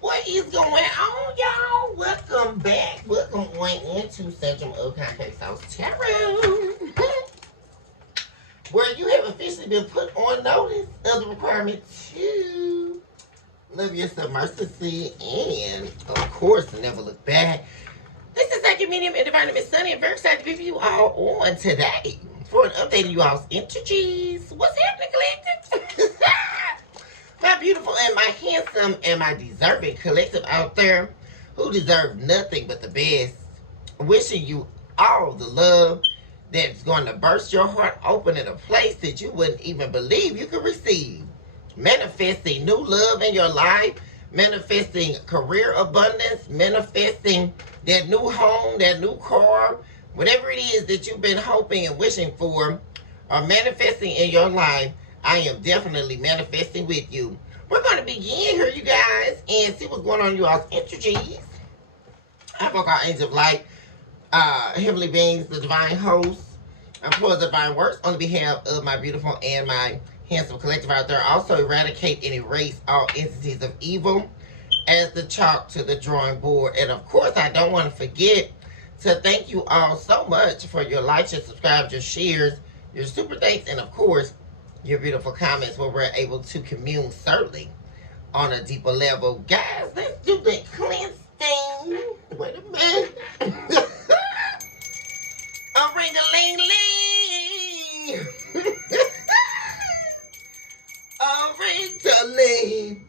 What is going on, y'all? Welcome back. Welcome on into Central of Complex House Tarot, where you have officially been put on notice of the requirement to love yourself mercilessly and, of course, never look back. This is Second Medium and Divine Miss Sunny, and very excited to be with you all on today for an update of you all's energies. What's happening, collective? My beautiful and my handsome and my deserving collective out there who deserve nothing but the best. Wishing you all the love that's going to burst your heart open in a place that you wouldn't even believe you could receive. Manifesting new love in your life, manifesting career abundance, manifesting that new home, that new car, whatever it is that you've been hoping and wishing for, or manifesting in your life. I am definitely manifesting with you. We're going to begin here, you guys, and see what's going on in you all's energies. I invoke our angels of light, heavenly beings, the divine hosts, employ the divine works on behalf of my beautiful and my handsome collective out there. Also eradicate and erase all entities of evil as the chalk to the drawing board. And of course, I don't want to forget to thank you all so much for your likes, your subscribes, your shares, your super thanks, and of course, your beautiful comments where we're able to commune certainly on a deeper level. Guys, let's do the cleanse thing. Wait a minute. A ring-a-ling-ling. A ring-a-ling-ling.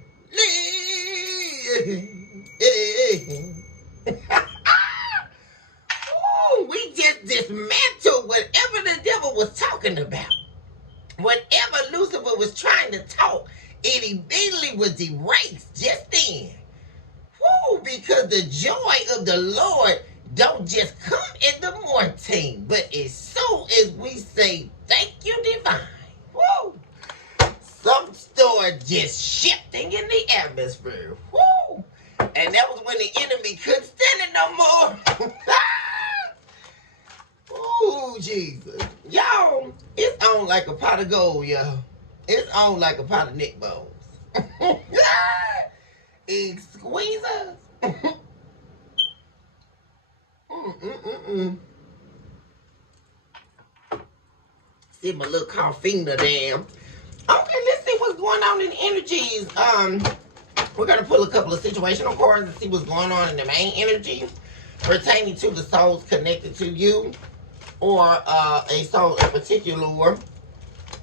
Ooh, we just dismantled whatever the devil was talking about. Whenever Lucifer was trying to talk, it immediately was erased just then. Woo, because the joy of the Lord don't just come in the morning, but as soon as we say, thank you, divine. Woo. Some start just shifting in the atmosphere. Woo. And that was when the enemy couldn't stand it no more. Ooh, Jesus. Y'all, it's on like a pot of gold, y'all. It's on like a pot of neck bones. Squeezers. See my little coughing the damn. Okay, let's see what's going on in the energies. We're gonna pull a couple of situational cards and see what's going on in the main energy pertaining to the souls connected to you, or a soul in particular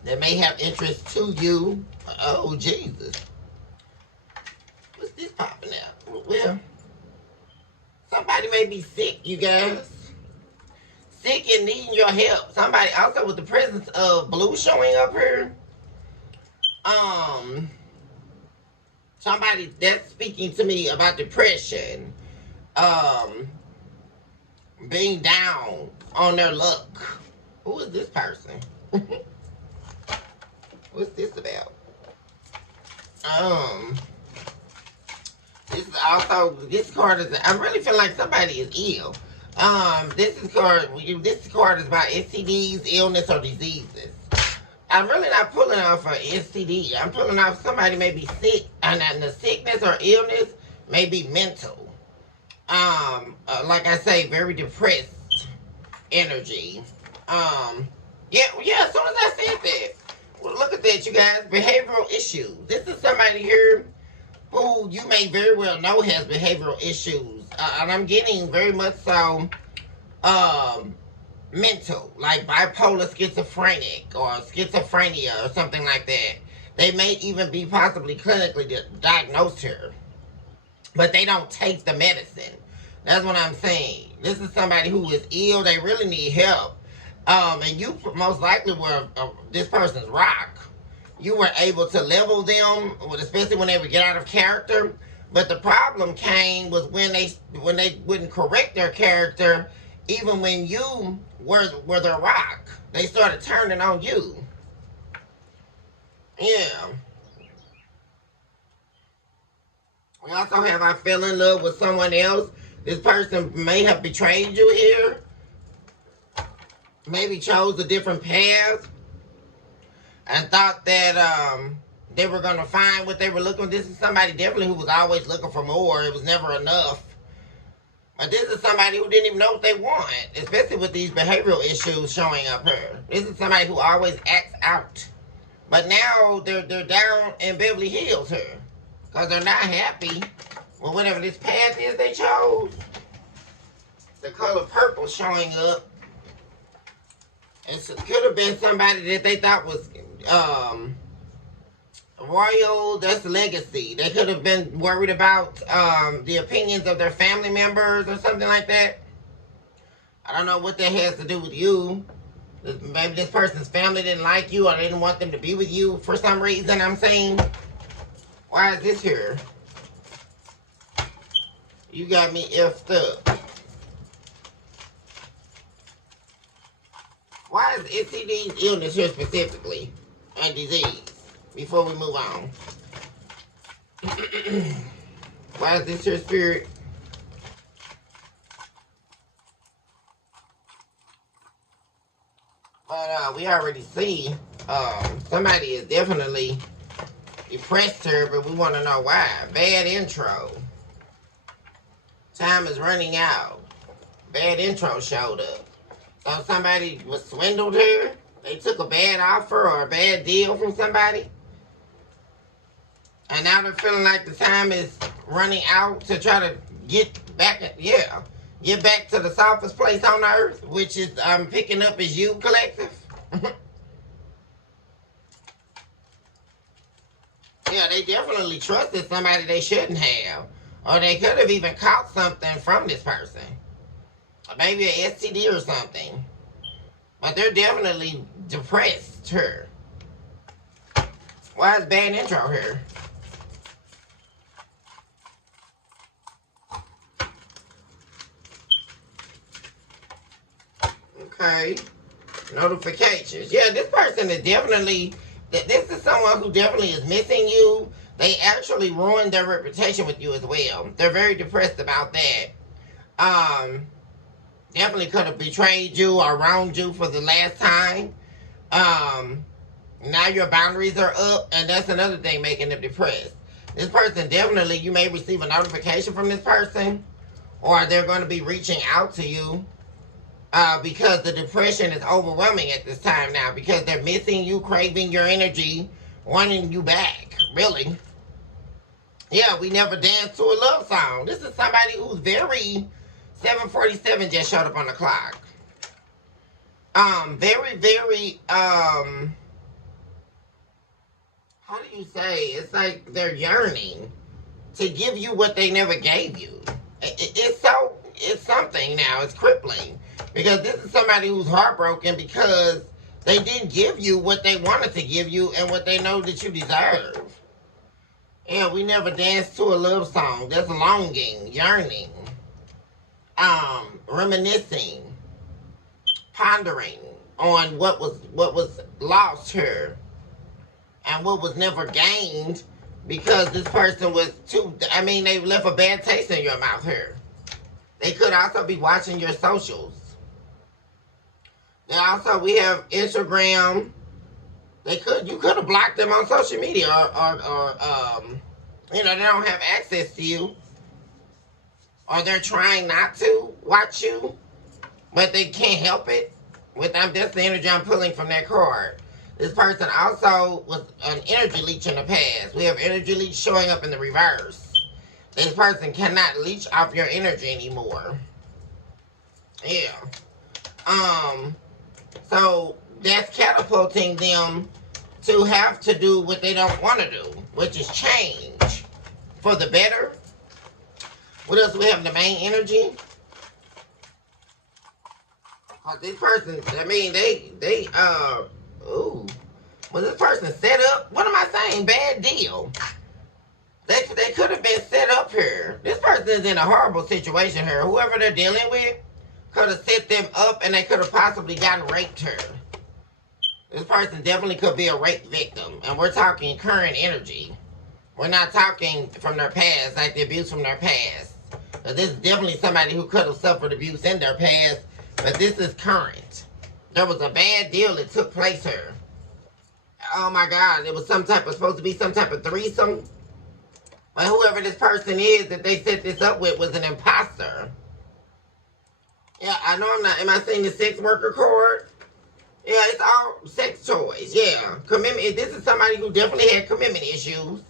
that may have interest to you. Oh, Jesus. What's this popping out? Well, somebody may be sick, you guys. Sick and needing your help. Somebody also with the presence of blue showing up here. Somebody that's speaking to me about depression. Being down on their luck. Who is this person? What's this about? This is also, this card is, I really feel like somebody is ill. This card is about STDs, illness, or diseases. I'm really not pulling off for STD. I'm pulling off somebody may be sick, and the sickness or illness may be mental. Like I say, very depressed energy. Yeah, as soon as I said that, well, look at that, you guys. Behavioral issues. This is somebody here who you may very well know has behavioral issues. And I'm getting very much so, mental, like bipolar schizophrenic or schizophrenia or something like that. They may even be possibly clinically diagnosed here, but they don't take the medicine. That's what I'm saying. This is somebody who is ill. They really need help. And you most likely were this person's rock. You were able to level them, especially when they would get out of character. But the problem came was when they wouldn't correct their character, even when you were their rock. They started turning on you. Yeah. We also have I fell in love with someone else. This person may have betrayed you here. Maybe chose a different path and thought that they were going to find what they were looking for. This is somebody definitely who was always looking for more. It was never enough. But this is somebody who didn't even know what they want, especially with these behavioral issues showing up here. This is somebody who always acts out. But now they're down in Beverly Hills here because they're not happy with whatever this path is they chose. The color purple showing up. It could have been somebody that they thought was royal. That's legacy. They could have been worried about the opinions of their family members or something like that. I don't know what that has to do with you. Maybe this person's family didn't like you or they didn't want them to be with you for some reason, I'm saying. Why is this here? You got me effed up. Why is STD's illness here specifically? And disease. Before we move on. Why is this here, spirit? But we already see somebody is definitely depressed her, but we want to know why. Bad intro. Time is running out. Bad intro showed up. So somebody was swindled her. They took a bad offer or a bad deal from somebody. And now they're feeling like the time is running out to try to get back, get back to the softest place on earth, which is picking up as you, collective. Yeah, they definitely trusted somebody they shouldn't have. Or they could have even caught something from this person. Or maybe an STD or something. But they're definitely depressed here. Why is bad intro here? Okay. Notifications. Yeah, this person is definitely, this is someone who definitely is missing you. They actually ruined their reputation with you as well. They're very depressed about that. Definitely could have betrayed you or wronged you for the last time. Now your boundaries are up, and that's another thing making them depressed. This person definitely, you may receive a notification from this person, or they're going to be reaching out to you. Because the depression is overwhelming at this time now, because they're missing you, craving your energy, wanting you back, really. Yeah, we never danced to a love song. This is somebody who's very, 7:47 just showed up on the clock. Very, how do you say? It's like they're yearning to give you what they never gave you. It's something now, it's crippling. Because this is somebody who's heartbroken because they didn't give you what they wanted to give you and what they know that you deserve. Yeah, we never danced to a love song. That's longing, yearning, reminiscing, pondering on what was lost here and what was never gained because this person was they left a bad taste in your mouth here. They could also be watching your socials. And also, we have Instagram. You could have blocked them on social media, or they don't have access to you, or they're trying not to watch you, but they can't help it. That's the energy I'm pulling from that card. This person also was an energy leech in the past. We have energy leech showing up in the reverse. This person cannot leech off your energy anymore. Yeah. So that's catapulting them to have to do what they don't want to do, which is change for the better. What else do we have? The main energy. This person, was this person set up? What am I saying? Bad deal. They could have been set up here. This person is in a horrible situation here. Whoever they're dealing with could have set them up and they could have possibly gotten raped her. This person definitely could be a rape victim. And we're talking current energy. We're not talking from their past, like the abuse from their past. But this is definitely somebody who could have suffered abuse in their past. But this is current. There was a bad deal that took place here. Oh my God, it was supposed to be some type of threesome. But whoever this person is that they set this up with was an imposter. Yeah, I know I'm not. Am I seeing the sex worker card? Yeah, it's all sex toys. Yeah, commitment. This is somebody who definitely had commitment issues,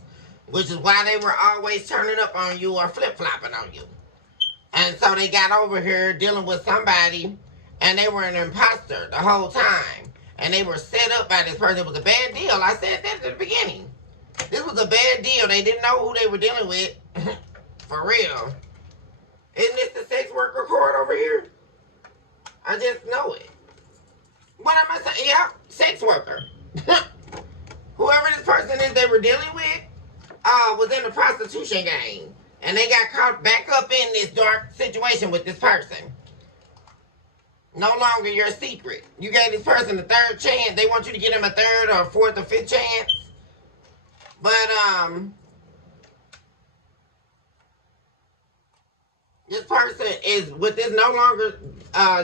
which is why they were always turning up on you or flip flopping on you. And so they got over here dealing with somebody, and they were an imposter the whole time. And they were set up by this person. It was a bad deal. I said that at the beginning. This was a bad deal. They didn't know who they were dealing with. For real. Isn't this the sex worker card over here? I just know it. What am I saying? Yeah, sex worker. Whoever this person is they were dealing with was in the prostitution game. And they got caught back up in this dark situation with this person. No longer your secret. You gave this person a third chance. They want you to give them a third or fourth or fifth chance. But, this person is, with this no longer,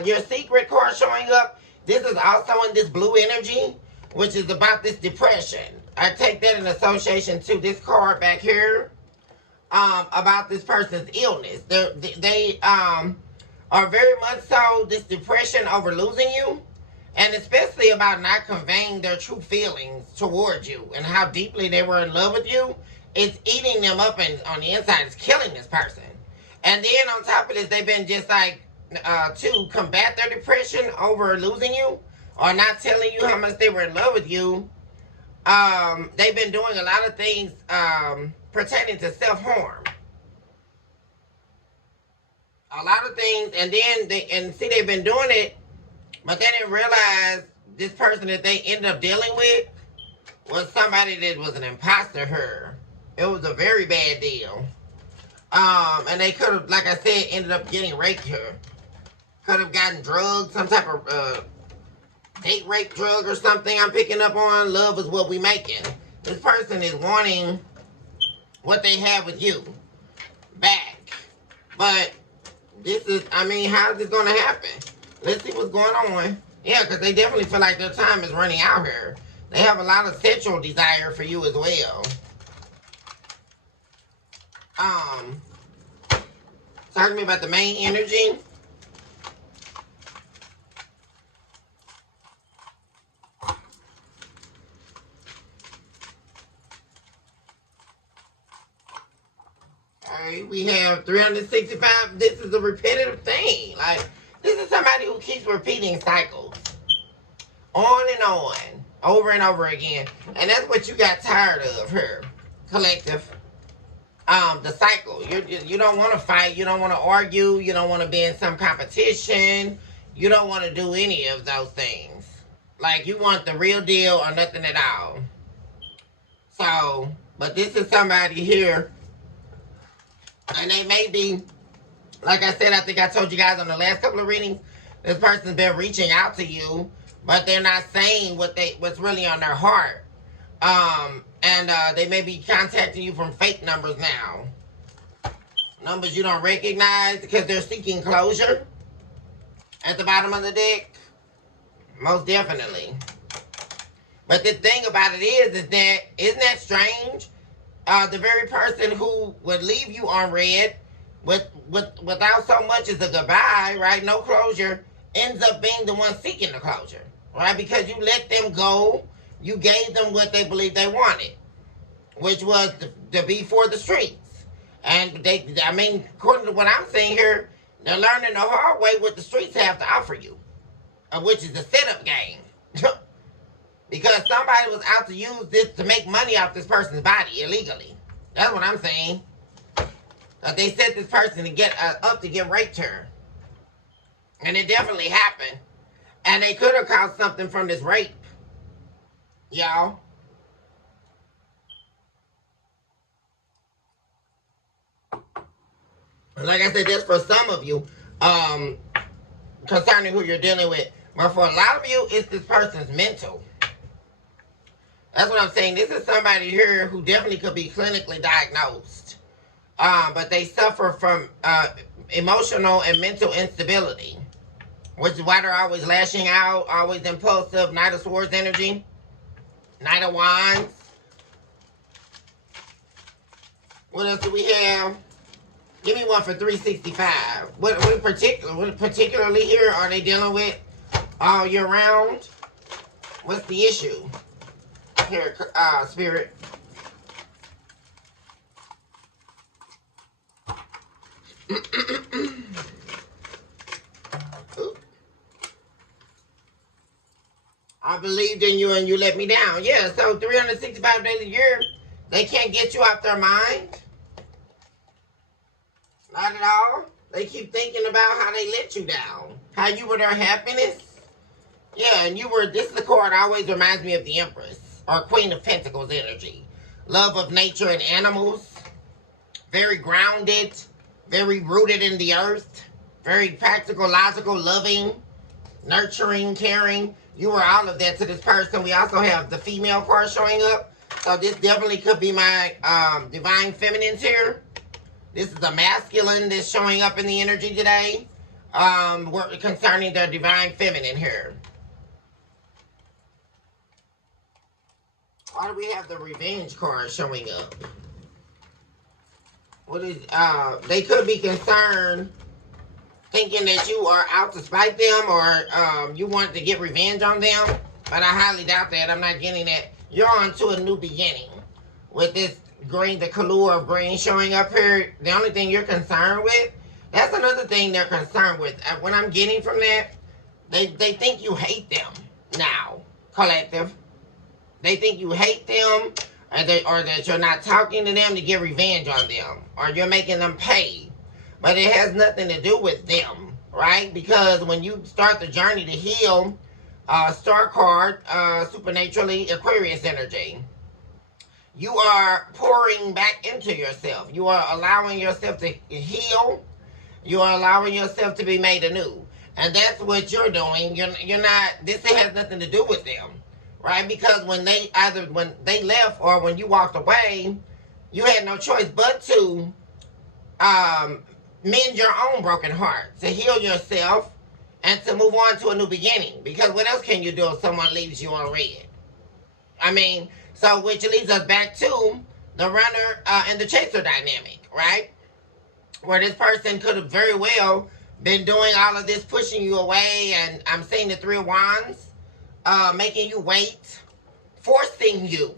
your secret card showing up, this is also in this blue energy, which is about this depression. I take that in association to this card back here, about this person's illness. They are very much so this depression over losing you, and especially about not conveying their true feelings towards you and how deeply they were in love with you. It's eating them up, and on the inside, it's killing this person. And then on top of this, they've been just like, to combat their depression over losing you or not telling you how much they were in love with you. They've been doing a lot of things pertaining to self-harm. A lot of things, and then they've been doing it, but they didn't realize this person that they ended up dealing with was somebody that was an imposter her. It was a very bad deal. And they could have, like I said, ended up getting raped her. Could have gotten drugs, some type of date rape drug or something I'm picking up on. Love is what we making. This person is wanting what they have with you back. But this is, I mean, how is this going to happen? Let's see what's going on. Yeah, because they definitely feel like their time is running out here. They have a lot of sexual desire for you as well. Talk to me about the main energy. Alright, we have 365. This is a repetitive thing. Like, this is somebody who keeps repeating cycles. On and on. Over and over again. And that's what you got tired of here, collective. The cycle. You don't want to fight. You don't want to argue. You don't want to be in some competition. You don't want to do any of those things. Like, you want the real deal or nothing at all. So, but this is somebody here. And they may be, like I said, I think I told you guys on the last couple of readings, this person's been reaching out to you, but they're not saying what's really on their heart. And they may be contacting you from fake numbers now. Numbers you don't recognize because they're seeking closure. At the bottom of the deck. Most definitely. But the thing about it is that, isn't that strange? The very person who would leave you on red without so much as a goodbye, right? No closure, ends up being the one seeking the closure. Right? Because you let them go. You gave them what they believed they wanted, which was to be for the streets. And according to what I'm saying here, they're learning the hard way what the streets have to offer you, which is the setup game. Because somebody was out to use this to make money off this person's body illegally. That's what I'm saying. They set this person to get up to get raped her. And it definitely happened. And they could have caused something from this rape. Y'all. Like I said, that's for some of you, concerning who you're dealing with. But for a lot of you, it's this person's mental. That's what I'm saying. This is somebody here who definitely could be clinically diagnosed. But they suffer from emotional and mental instability. Which is why they're always lashing out, always impulsive, Knight of Swords energy. Knight of Wands. What else do we have? Give me one for 365. What particularly here are they dealing with all year round? What's the issue here, Spirit? I believed in you and you let me down. Yeah, so 365 days a year, they can't get you out their mind. Not at all. They keep thinking about how they let you down. How you were their happiness. Yeah, and you were, this is the card always reminds me of the Empress. Or Queen of Pentacles energy. Love of nature and animals. Very grounded. Very rooted in the earth. Very practical, logical, loving. Nurturing, caring. You were all of that to this person. We also have the female card showing up. So this definitely could be my divine feminines here. This is a masculine that's showing up in the energy today. Concerning their divine feminine here. Why do we have the revenge card showing up? What is, they could be concerned, thinking that you are out to spite them or you want to get revenge on them. But I highly doubt that. I'm not getting that. You're on to a new beginning. With this green, the color of green showing up here, the only thing you're concerned with, that's another thing they're concerned with. What I'm getting from that, they think you hate them now, collective. They think you hate them, or that you're not talking to them to get revenge on them, or you're making them pay. But it has nothing to do with them, right? Because when you start the journey to heal, star card, supernaturally, Aquarius energy, you are pouring back into yourself. You are allowing yourself to heal. You are allowing yourself to be made anew. And that's what you're doing. You're not, this has nothing to do with them, right? Because when they left or when you walked away, you had no choice but to mend your own broken heart, to heal yourself, and to move on to a new beginning. Because what else can you do if someone leaves you on red? I mean, so which leads us back to the runner and the chaser dynamic, right? Where this person could have very well been doing all of this, pushing you away, and I'm seeing the Three of Wands, making you wait, forcing you.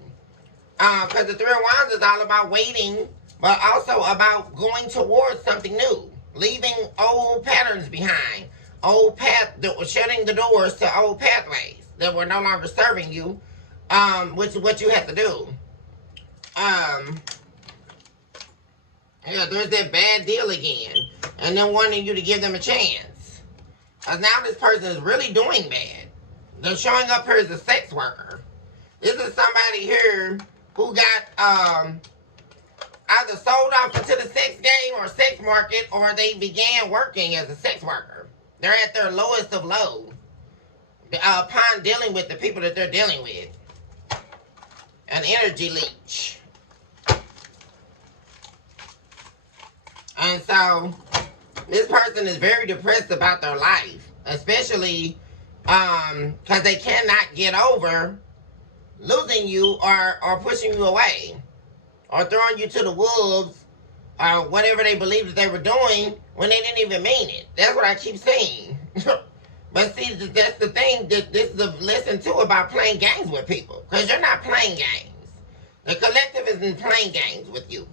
Because the Three of Wands is all about waiting, but also about going towards something new, leaving old patterns behind, shutting the doors to old pathways that were no longer serving you, which is what you have to do. Yeah, there's that bad deal again, and then wanting you to give them a chance. Because now this person is really doing bad. They're showing up here as a sex worker. This is somebody here who got either sold off into the sex game or sex market, or they began working as a sex worker. They're at their lowest of low upon dealing with the people that they're dealing with. An energy leech. And so, this person is very depressed about their life. Especially because they cannot get over losing you or pushing you away. Or throwing you to the wolves. Or whatever they believed that they were doing when they didn't even mean it. That's what I keep saying. But see, that's the thing. That this is a lesson too about playing games with people. Because you're not playing games. The collective isn't playing games with you.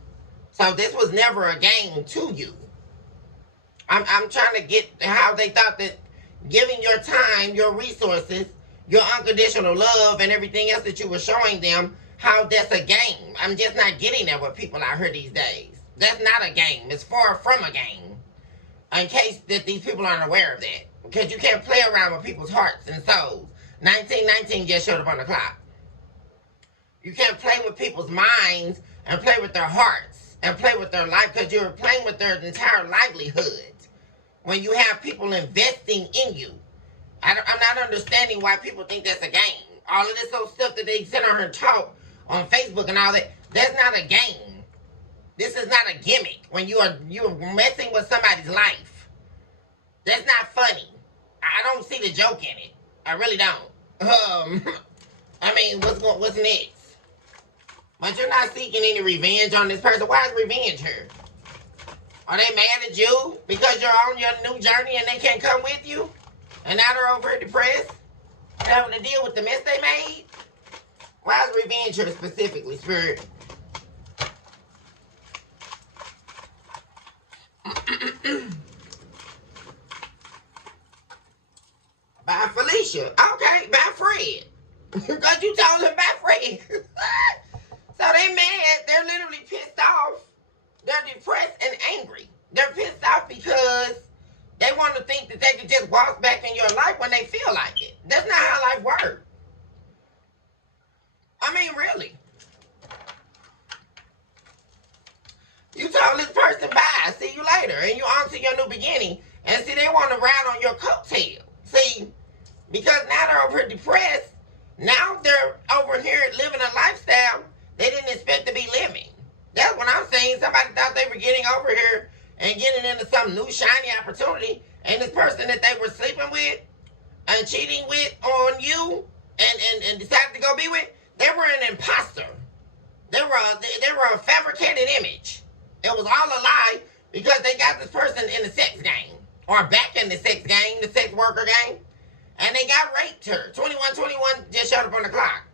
So this was never a game to you. I'm trying to get how they thought that giving your time, your resources, your unconditional love, and everything else that you were showing them, how that's a game. I'm just not getting that with people out here these days. That's not a game. It's far from a game. In case that these people aren't aware of that. Because you can't play around with people's hearts and souls. 1919 just showed up on the clock. You can't play with people's minds and play with their hearts and play with their life, because you're playing with their entire livelihood when you have people investing in you. I'm not understanding why people think that's a game. All of this old stuff that they sit on her and talk on Facebook and all that, that's not a game. This is not a gimmick when you're messing with somebody's life. That's not funny. I don't see the joke in it. I really don't. I mean, what's next? But you're not seeking any revenge on this person. Why is revenge here? Are they mad at you because you're on your new journey and they can't come with you? And now they're over here depressed? Having to deal with the mess they made? Why is revenge here specifically, Spirit? By Felicia. Okay, by Fred. Because you told him by Fred. So they mad. They're literally pissed off. They're depressed and angry. They're pissed off because they want to think that they can just walk back in your life when they feel like it. That's not how life works. I mean, really. You told this person bye, see you later, and you on to your new beginning. And see, they want to ride on your coattail. See, because now they're over here depressed. Now they're over here living a lifestyle they didn't expect to be living. That's what I'm saying. Somebody thought they were getting over here and getting into some new shiny opportunity. And this person that they were sleeping with and cheating with on you and decided to go be with, they were an imposter. They were a fabricated image. It was all a lie because they got this person in the sex game or back in the sex game, the sex worker game, and they got raped her. 2121 just showed up on the clock.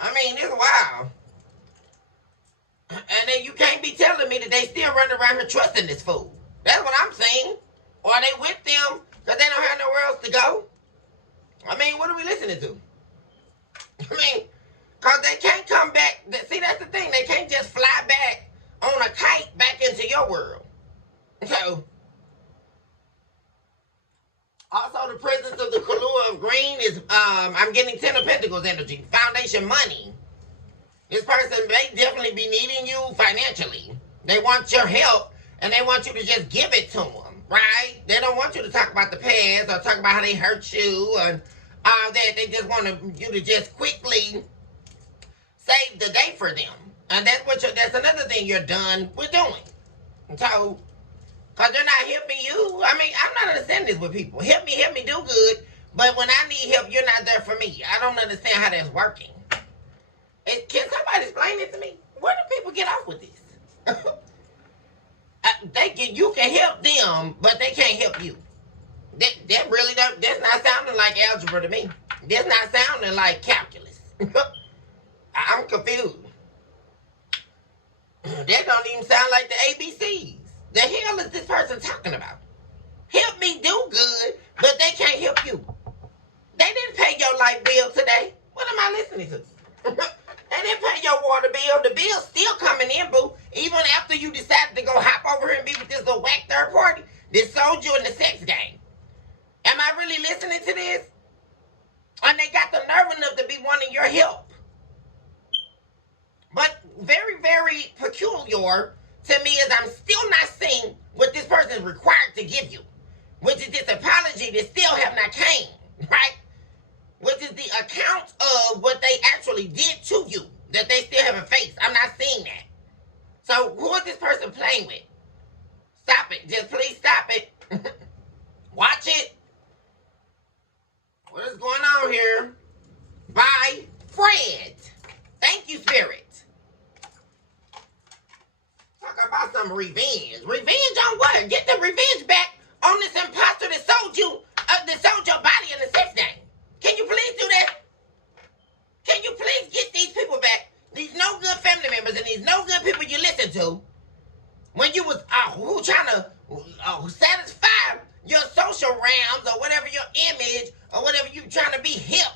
I mean, it's wild. And then you can't be telling me that they still running around here trusting this fool. That's what I'm saying. Or are they with them because they don't have nowhere else to go? I mean, what are we listening to? I mean, because they can't come back. See, that's the thing. They can't just fly back on a kite back into your world. So, also the presence of the color of green is, I'm getting 10 of Pentacles energy. Foundation money. This person may definitely be needing you financially. They want your help, and they want you to just give it to them, right? They don't want you to talk about the past or talk about how they hurt you and all that. They just want you to just quickly save the day for them. And that's another thing you're done with doing. So, because they're not helping you. I mean, I'm not understanding this with people. Help me do good. But when I need help, you're not there for me. I don't understand how that's working. Can somebody explain it to me? Where do people get off with this? You can help them, but they can't help you. That's not sounding like algebra to me. That's not sounding like calculus. I'm confused. That don't even sound like the ABCs. The hell is this person talking about? Help me do good, but they can't help you. They didn't pay your light bill today. What am I listening to? They didn't pay your water bill. The bill's still coming in, boo. Even after you decided to go hop over here and be with this little whack third party that sold you in the sex game. Am I really listening to this? And they got the nerve enough to be wanting your help. But very, very peculiar to me is I'm still not seeing what this person is required to give you. Which is this apology that still have not came, right? Which is the account of what they actually did to you that they still haven't faced. I'm not seeing that. So who is this person playing with? Stop it. Just please stop it. Watch it. What is going on here? By Fred. Thank you, Spirit. Talk about some revenge. Revenge on what? Get the revenge back on this imposter that sold your body in the sex game. Can you please do that? Can you please get these people back? These no good family members and these no good people you listen to when you was trying to satisfy your social rounds or whatever your image or whatever you trying to be hip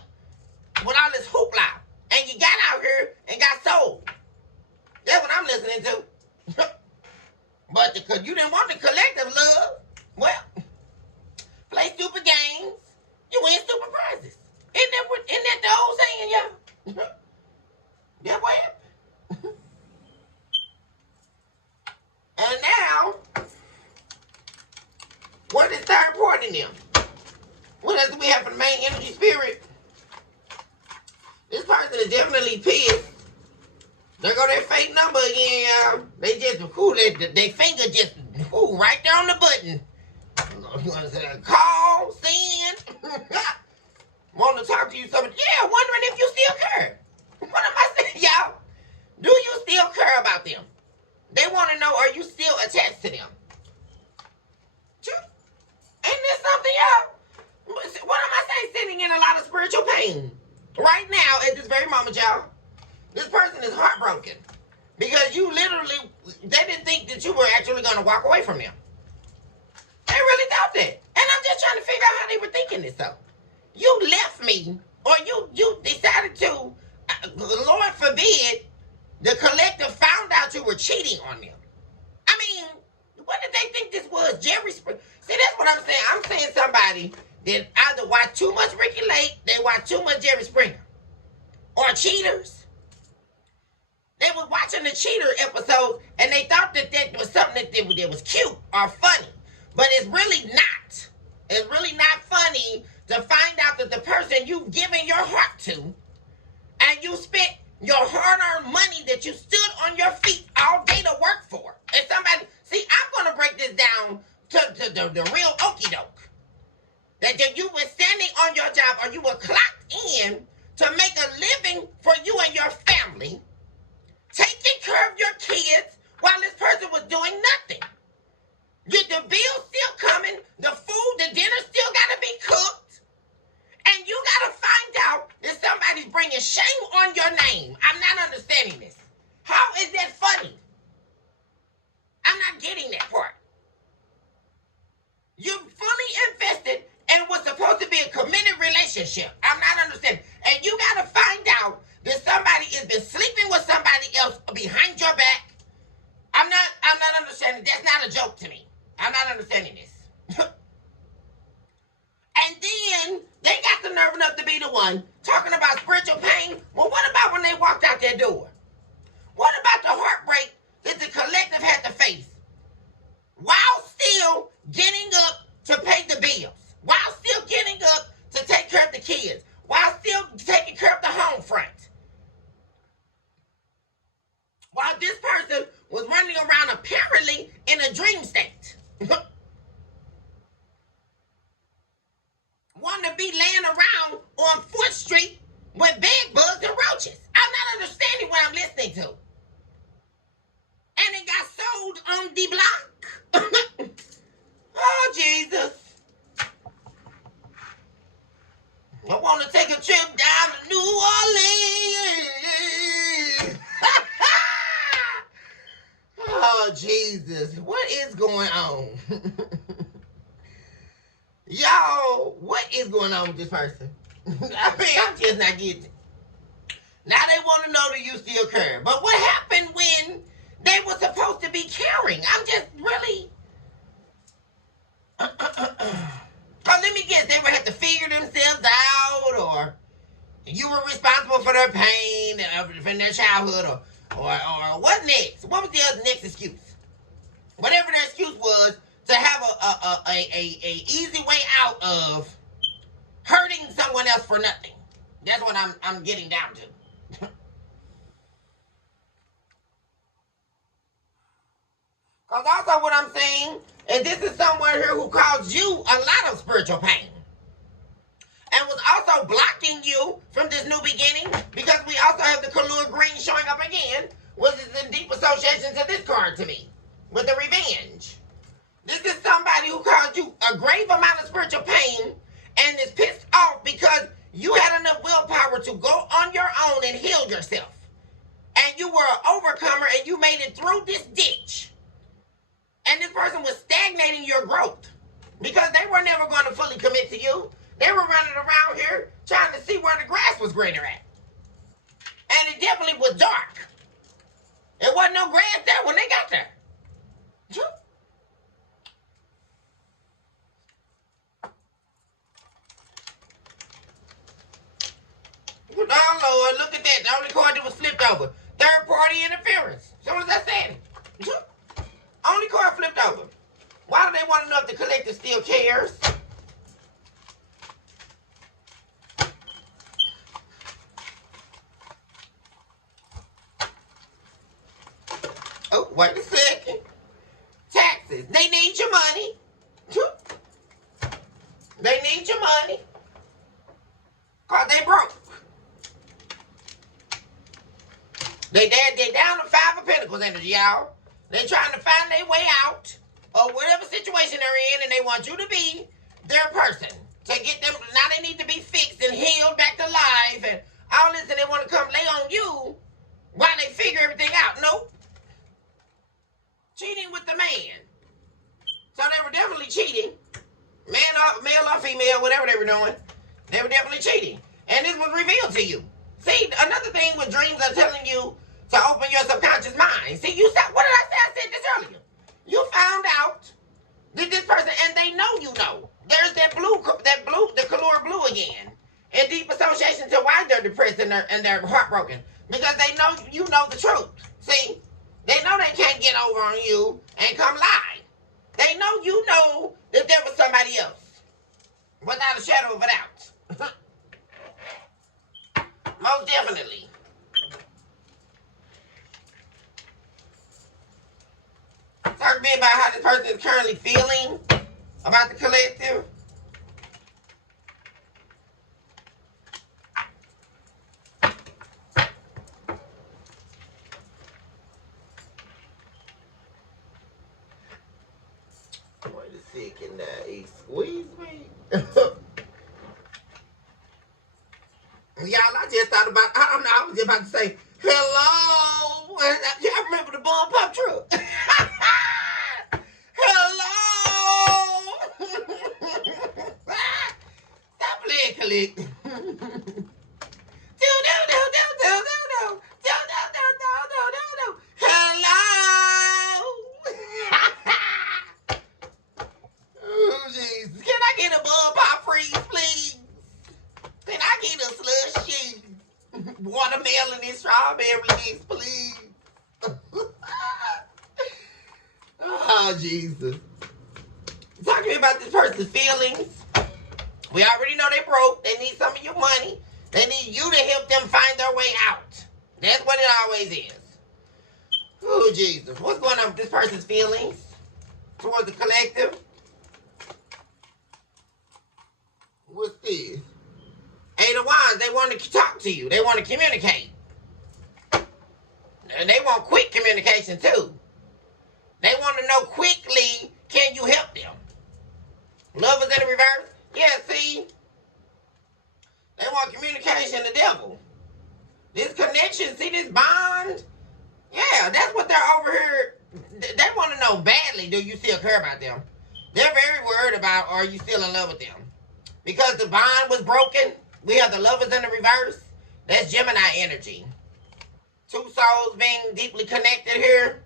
with all this hoopla. And you got out here and got sold. That's what I'm listening to. But because you didn't want the collective love, well, play stupid games, you win stupid prizes. Isn't that the old saying, y'all? That what happened. And now, what is third party in them? What else do we have for the main energy spirit? This person is definitely pissed. There go their fake number again, y'all. They just, they finger just, right there on the button. Call, send. Want to talk to you something? Yeah, wondering if you still care. What am I saying, y'all? Do you still care about them? They want to know, are you still attached to them? Ain't this something, y'all? What am I saying? Sitting in a lot of spiritual pain. Right now, at this very moment, y'all. This person is heartbroken. Because you literally, they didn't think that you were actually going to walk away from them. They really thought that. And I'm just trying to figure out how they were thinking this, though. You left me, or you decided to, Lord forbid, the collective found out you were cheating on them. I mean, what did they think this was? Jerry Springer? See, that's what I'm saying. I'm saying somebody that either watched too much Ricky Lake, they watched too much Jerry Springer, or cheaters. They were watching the cheater episode, and they thought that that was something that was cute or funny. But it's really not. It's really not funny to find out that the person you've given your heart to, and you spent your hard-earned money that you stood on your feet all day to work for. And somebody, see, I'm going to break this down to the real okie doke. That you were standing on your job, or you were clocked in to make a living for you and your family, taking care of your kids while this person was doing nothing. The bill's still coming, the food, the dinner still got to be cooked, and you got to find out that somebody's bringing shame on your name. I'm not understanding this. How is that funny? I'm not getting that part. You fully invested in what's supposed to be a committed relationship. I'm not understanding. And you got to find out that somebody has been sleeping with somebody else behind your back. I'm not understanding. That's not a joke to me. I'm not understanding this. And then they got the nerve enough to be the one talking about spiritual pain. Well, what about when they walked out that door? What about the heartbreak that the collective had to face while still getting up to pay the bills, while still getting up to take care of the kids, while still taking care of the home front? While this person was running around apparently in a dream state. Wanting to be laying around on 4th Street with bed bugs and roaches. I'm not understanding what I'm listening to. And it got sold on the block. Oh, Jesus. I want to take a trip down to New Orleans. Oh, Jesus. What is going on? Y'all, what is going on with this person? I mean, I'm just not getting it. Now they want to know that you still care. But what happened when they were supposed to be caring? I'm just really... Oh, let me guess. They would have to figure themselves out, or you were responsible for their pain from their childhood, or what next? What was the other next excuse? Whatever their excuse was, to have a easy way out of hurting someone else for nothing. That's what I'm getting down to. Because also what I'm saying is this is someone here who caused you a lot of spiritual pain. And was also blocking you from this new beginning, because we also have the color green showing up again, which is in deep association to this card to me, with the revenge. This is somebody who caused you a grave amount of spiritual pain and is pissed off because you had enough willpower to go on your own and heal yourself. And you were an overcomer and you made it through this ditch. And this person was stagnating your growth because they were never going to fully commit to you. They were running around here trying to see where the grass was greener at. And it definitely was dark. There wasn't no grass there when they got there. Oh, Lord, look at that. The only card that was flipped over. Third party interference. So what does that say? Only card flipped over. Why do they want to know if the collective still cares? Oh, wait a second. Taxes. They need your money. They need your money. Because they broke. They down to 5 of Pentacles energy, y'all. They trying to find their way out of whatever situation they're in, and they want you to be their person. To get them, now they need to be fixed and healed back to life and all this, and they want to come lay on you while they figure everything out. Nope. Cheating with the man. So they were definitely cheating. Male or female, whatever they were doing. They were definitely cheating. And this was revealed to you. See, another thing with dreams are telling you to open your subconscious mind. See, you said, what did I say? I said this earlier. You found out that this person, and they know you know. There's that the color blue again. In deep association to why they're depressed and they're heartbroken. Because they know you know the truth. See? They know they can't get over on you and come lie. They know you know that there was somebody else. Without a shadow of a doubt. Most definitely. Talk to me about how this person is currently feeling about the collective. Wait a second now. Squeeze me. Y'all, I just thought about, I don't know, I was just about to say, hello. Y'all remember the Bun Pump truck? Hello. Stop playing, Khalid. Hello. Oh, Jesus. Can I get a Bun Pop freeze, please? Can I get a slushy? Watermelon and strawberry mix, please? Oh, Jesus. Talk to me about this person's feelings. We already know they broke. They need some of your money. They need you to help them find their way out. That's what it always is. Oh, Jesus. What's going on with this person's feelings towards the collective? What's this? 8 of Wands, they want to talk to you. They want to communicate. And they want quick communication too. They want to know quickly, can you help them? Love is in the reverse. Yeah, see? They want communication, the devil. This connection, see this bond? Yeah, that's what they're over here. They want to know badly, do you still care about them? They're very worried about, are you still in love with them? Because the bond was broken. We have the lovers in the reverse. That's Gemini energy. 2 souls being deeply connected here.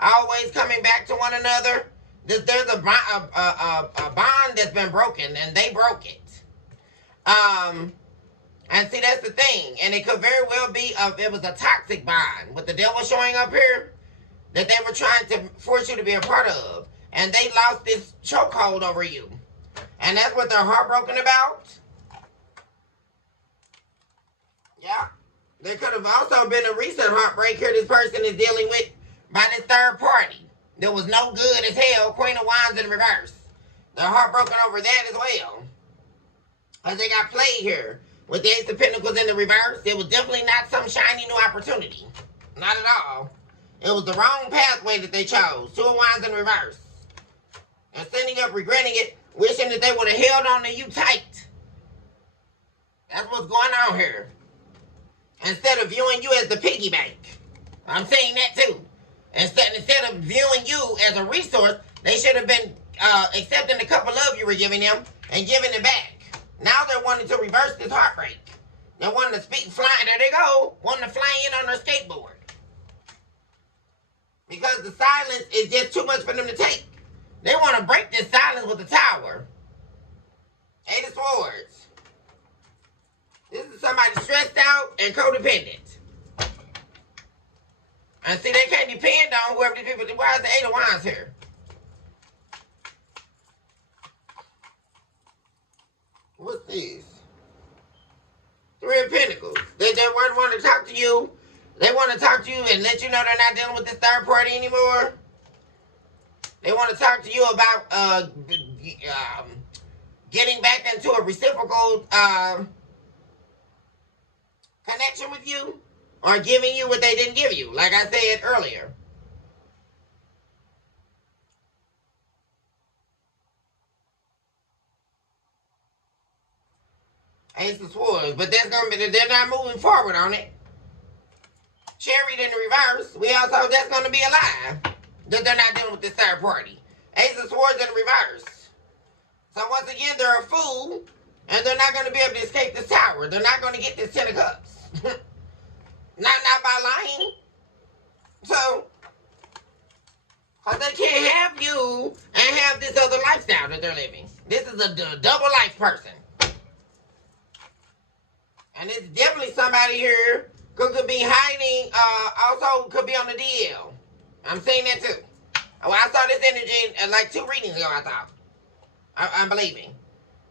Always coming back to one another. There's a bond that's been broken, and they broke it. And see, that's the thing. And it could very well be, it was a toxic bond. With the devil showing up here, that they were trying to force you to be a part of. And they lost this chokehold over you. And that's what they're heartbroken about. Yeah. There could have also been a recent heartbreak here this person is dealing with by this third party. There was no good as hell. Queen of Wands in reverse. They're heartbroken over that as well. Because they got played here. With the Ace of Pentacles in the reverse, it was definitely not some shiny new opportunity. Not at all. It was the wrong pathway that they chose. 2 of Wands in reverse. And sending up regretting it, wishing that they would have held on to you tight. That's what's going on here. Instead of viewing you as the piggy bank. I'm saying that too. Instead of viewing you as a resource, they should have been accepting the cup of love you were giving them and giving it back. Now they're wanting to reverse this heartbreak. They're wanting to fly, there they go, wanting to fly in on their skateboard. Because the silence is just too much for them to take. They want to break this silence with the Tower. 8 of Swords. This is somebody stressed out and codependent. And see, they can't depend on whoever these people. Why is the 8 of Wands here? What's this? 3 of Pentacles. They want to talk to you. They want to talk to you and let you know they're not dealing with this third party anymore. They want to talk to you about getting back into a reciprocal connection with you or giving you what they didn't give you, like I said earlier. Ace of Swords, but that's gonna be, they're not moving forward on it. Chariot in the reverse. We also, that's gonna be a lie that they're not dealing with this third party. Ace of Swords in the reverse. So once again, they're a fool, and they're not gonna be able to escape this tower. They're not gonna get this 10 of Cups. not by lying. So, cause they can't have you and have this other lifestyle that they're living. This is a double life person. And it's definitely somebody here who could be hiding, also could be on the DL. I'm saying that too. Well, I saw this energy like 2 readings ago, I thought. I'm believing.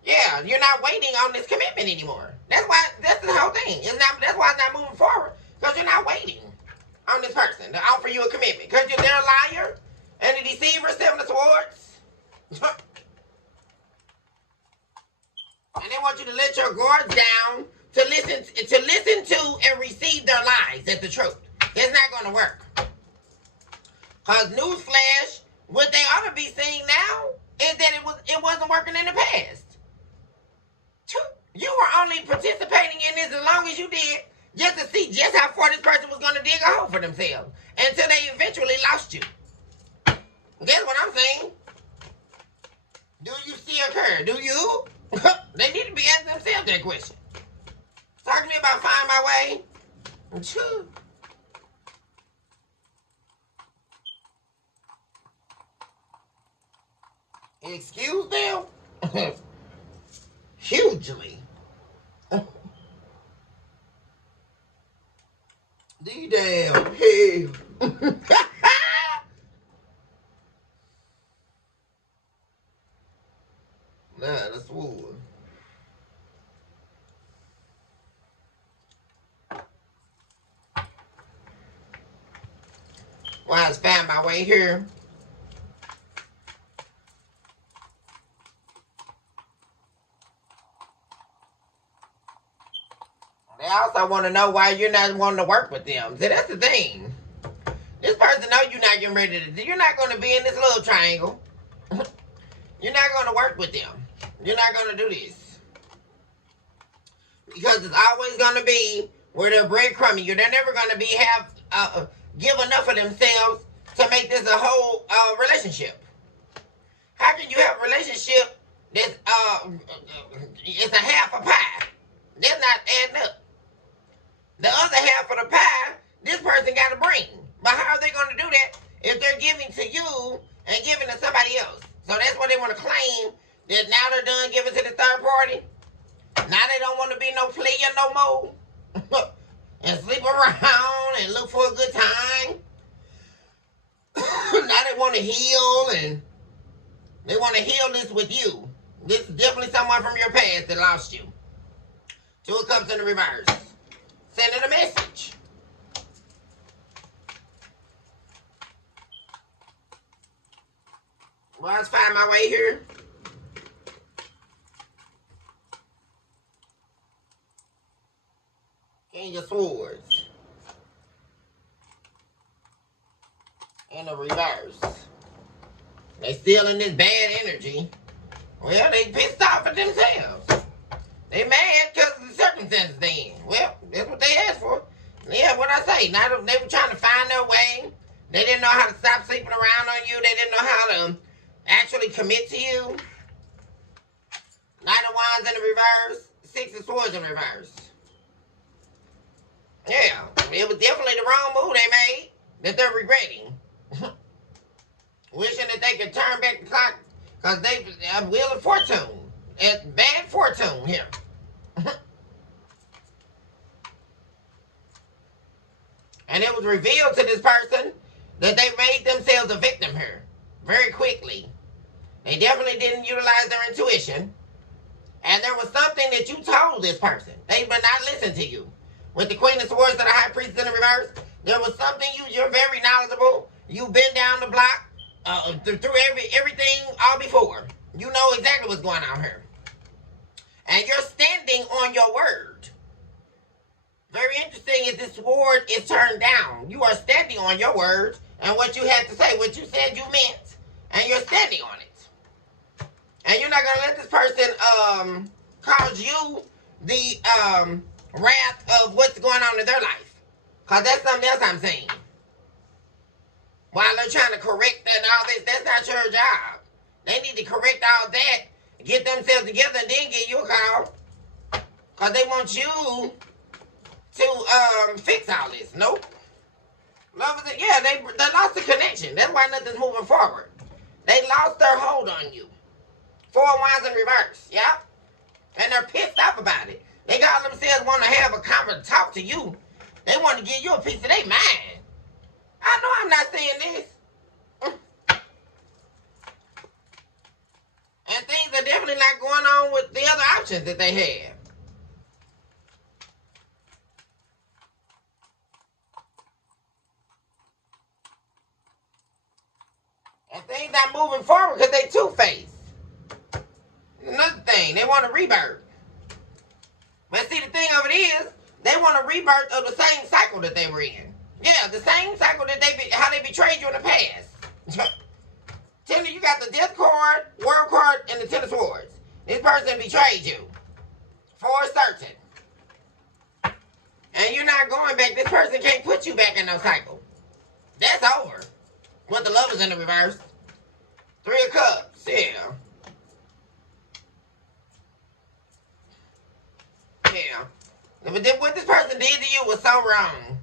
Yeah, you're not waiting on this commitment anymore. That's the whole thing. That's why it's not moving forward. Because you're not waiting on this person to offer you a commitment. Because they're a liar and a deceiver, 7 of Swords. And they want you to let your guards down to listen to and receive their lies. That's the truth. It's not going to work. Because newsflash, what they ought to be seeing now is that it wasn't working in the past. You were only participating in this as long as you did just to see just how far this person was going to dig a hole for themselves until they eventually lost you. That's what I'm saying. Do you see occur? Do you? They need to be asking themselves that question. Talk to me about finding my way. Excuse them? Hugely. D-damn hell. Nah, that's war. Well, I just found my way here. They also want to know why you're not wanting to work with them. See, that's the thing. This person knows you're not getting ready to do. You're not going to be in this little triangle. You're not going to work with them. You're not going to do this. Because it's always going to be where they're breadcrumbing you. They're never going to be give enough of themselves to make this a whole relationship. How can you have a relationship that's it's a half a pie? That's not adding up. The other half of the pie, this person got to bring. But how are they going to do that if they're giving to you and giving to somebody else? So that's what they want to claim, that now they're done giving to the third party. Now they don't want to be no player no more. And sleep around and look for a good time. Now they want to heal, and they want to heal this with you. This is definitely someone from your past that lost you. 2 of Cups in the reverse. Sending a message. Well, let's find my way here. King of Swords. In the reverse. They still in this bad energy. Well, they pissed off at themselves. They mad because of the circumstances they in. Well, that's what they asked for. Yeah, what I say. Now they were trying to find their way. They didn't know how to stop sleeping around on you. They didn't know how to actually commit to you. Knight of Wands in the reverse. 6 of Swords in reverse. Yeah, it was definitely the wrong move they made that they're regretting. Wishing that they could turn back the clock because they Wheel of Fortune. It's bad fortune here. And it was revealed to this person that they made themselves a victim here very quickly. They definitely didn't utilize their intuition. And there was something that you told this person. They would not listen to you. With the Queen of Swords and the High Priest in the reverse, there was something you're very knowledgeable. You've been down the block through everything all before. You know exactly what's going on here. And you're standing on your word. Very interesting is this sword is turned down. You are standing on your words and what you had to say, what you said you meant, and you're standing on it. And you're not gonna let this person cause you the wrath of what's going on in their life. Cause that's something else I'm saying. While they're trying to correct and all this, that's not your job. They need to correct all that, get themselves together, and then give you a call. Cause they want you to fix all this. Nope. Lovers, yeah, they lost the connection. That's why nothing's moving forward. They lost their hold on you. 4 wands in reverse, yeah? And they're pissed off about it. They got themselves want to have a conversation, talk to you. They want to give you a piece of their mind. I know I'm not saying this. And things are definitely not going on with the other options that they have. And things not moving forward because they two-faced. Another thing, they want a rebirth. But see, the thing of it is, they want a rebirth of the same cycle that they were in. Yeah, the same cycle that how they betrayed you in the past. Tender, you got the Death card, World card, and the Ten of Swords. This person betrayed you. For certain. And you're not going back. This person can't put you back in no cycle. That's over. With the Lovers in the reverse. 3 of Cups. Yeah. Yeah. But what this person did to you was so wrong.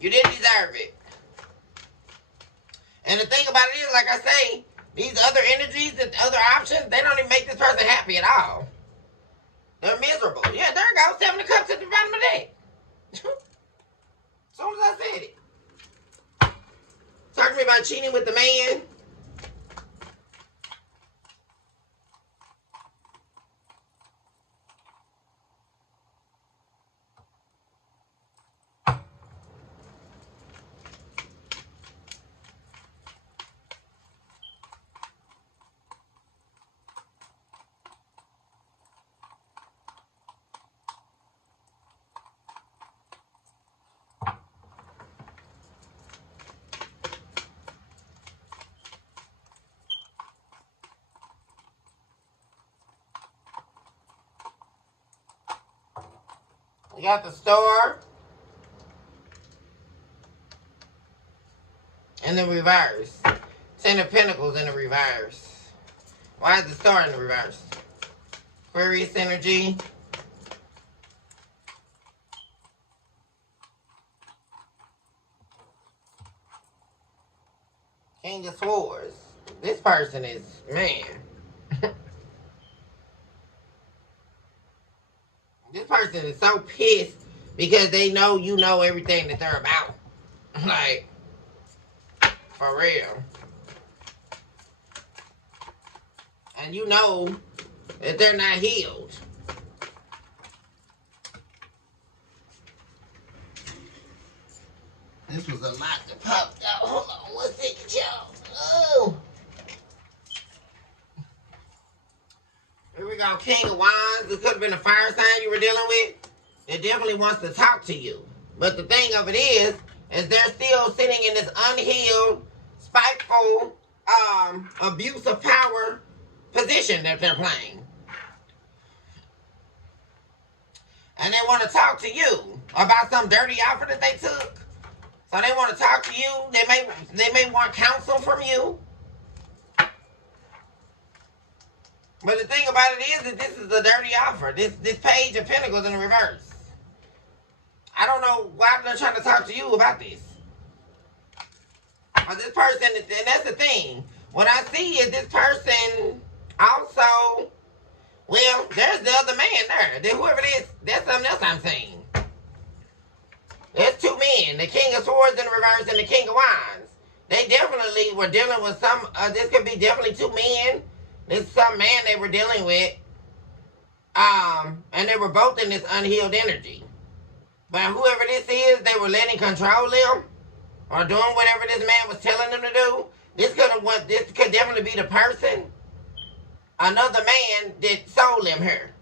You didn't deserve it. And the thing about it is, like I say, these other energies, the other options, they don't even make this person happy at all. They're miserable. Yeah, there you go. 7 of Cups at the bottom of the deck. As soon as I said it. Talk to me about cheating with the man. You got the Star. In the reverse. 10 of Pentacles in the reverse. Why is the Star in the reverse? Aquarius energy. King of Swords. This person is, man. This person is so pissed because they know you know everything that they're about. Like, for real. And you know that they're not healed. This was a lot that popped out. Hold on one second, y'all. Oh. Here we go, King of Wands. It could have been a fire sign you were dealing with. It definitely wants to talk to you. But the thing of it is they're still sitting in this unhealed, spiteful, abuse of power position that they're playing. And they want to talk to you about some dirty offer that they took. So they want to talk to you. They may want counsel from you. But the thing about it is that this is a dirty offer. This Page of Pentacles in the reverse. I don't know why they're trying to talk to you about this. But this person, and that's the thing. What I see is this person also, well, there's the other man there. Whoever it is, that's something else I'm saying. There's 2 men, the King of Swords in the reverse and the King of Wands. They definitely were dealing with some, this could be definitely 2 men. This is some man they were dealing with. And they were both in this unhealed energy. But whoever this is, they were letting control them. Or doing whatever this man was telling them to do. This could definitely be the person. Another man that sold them her.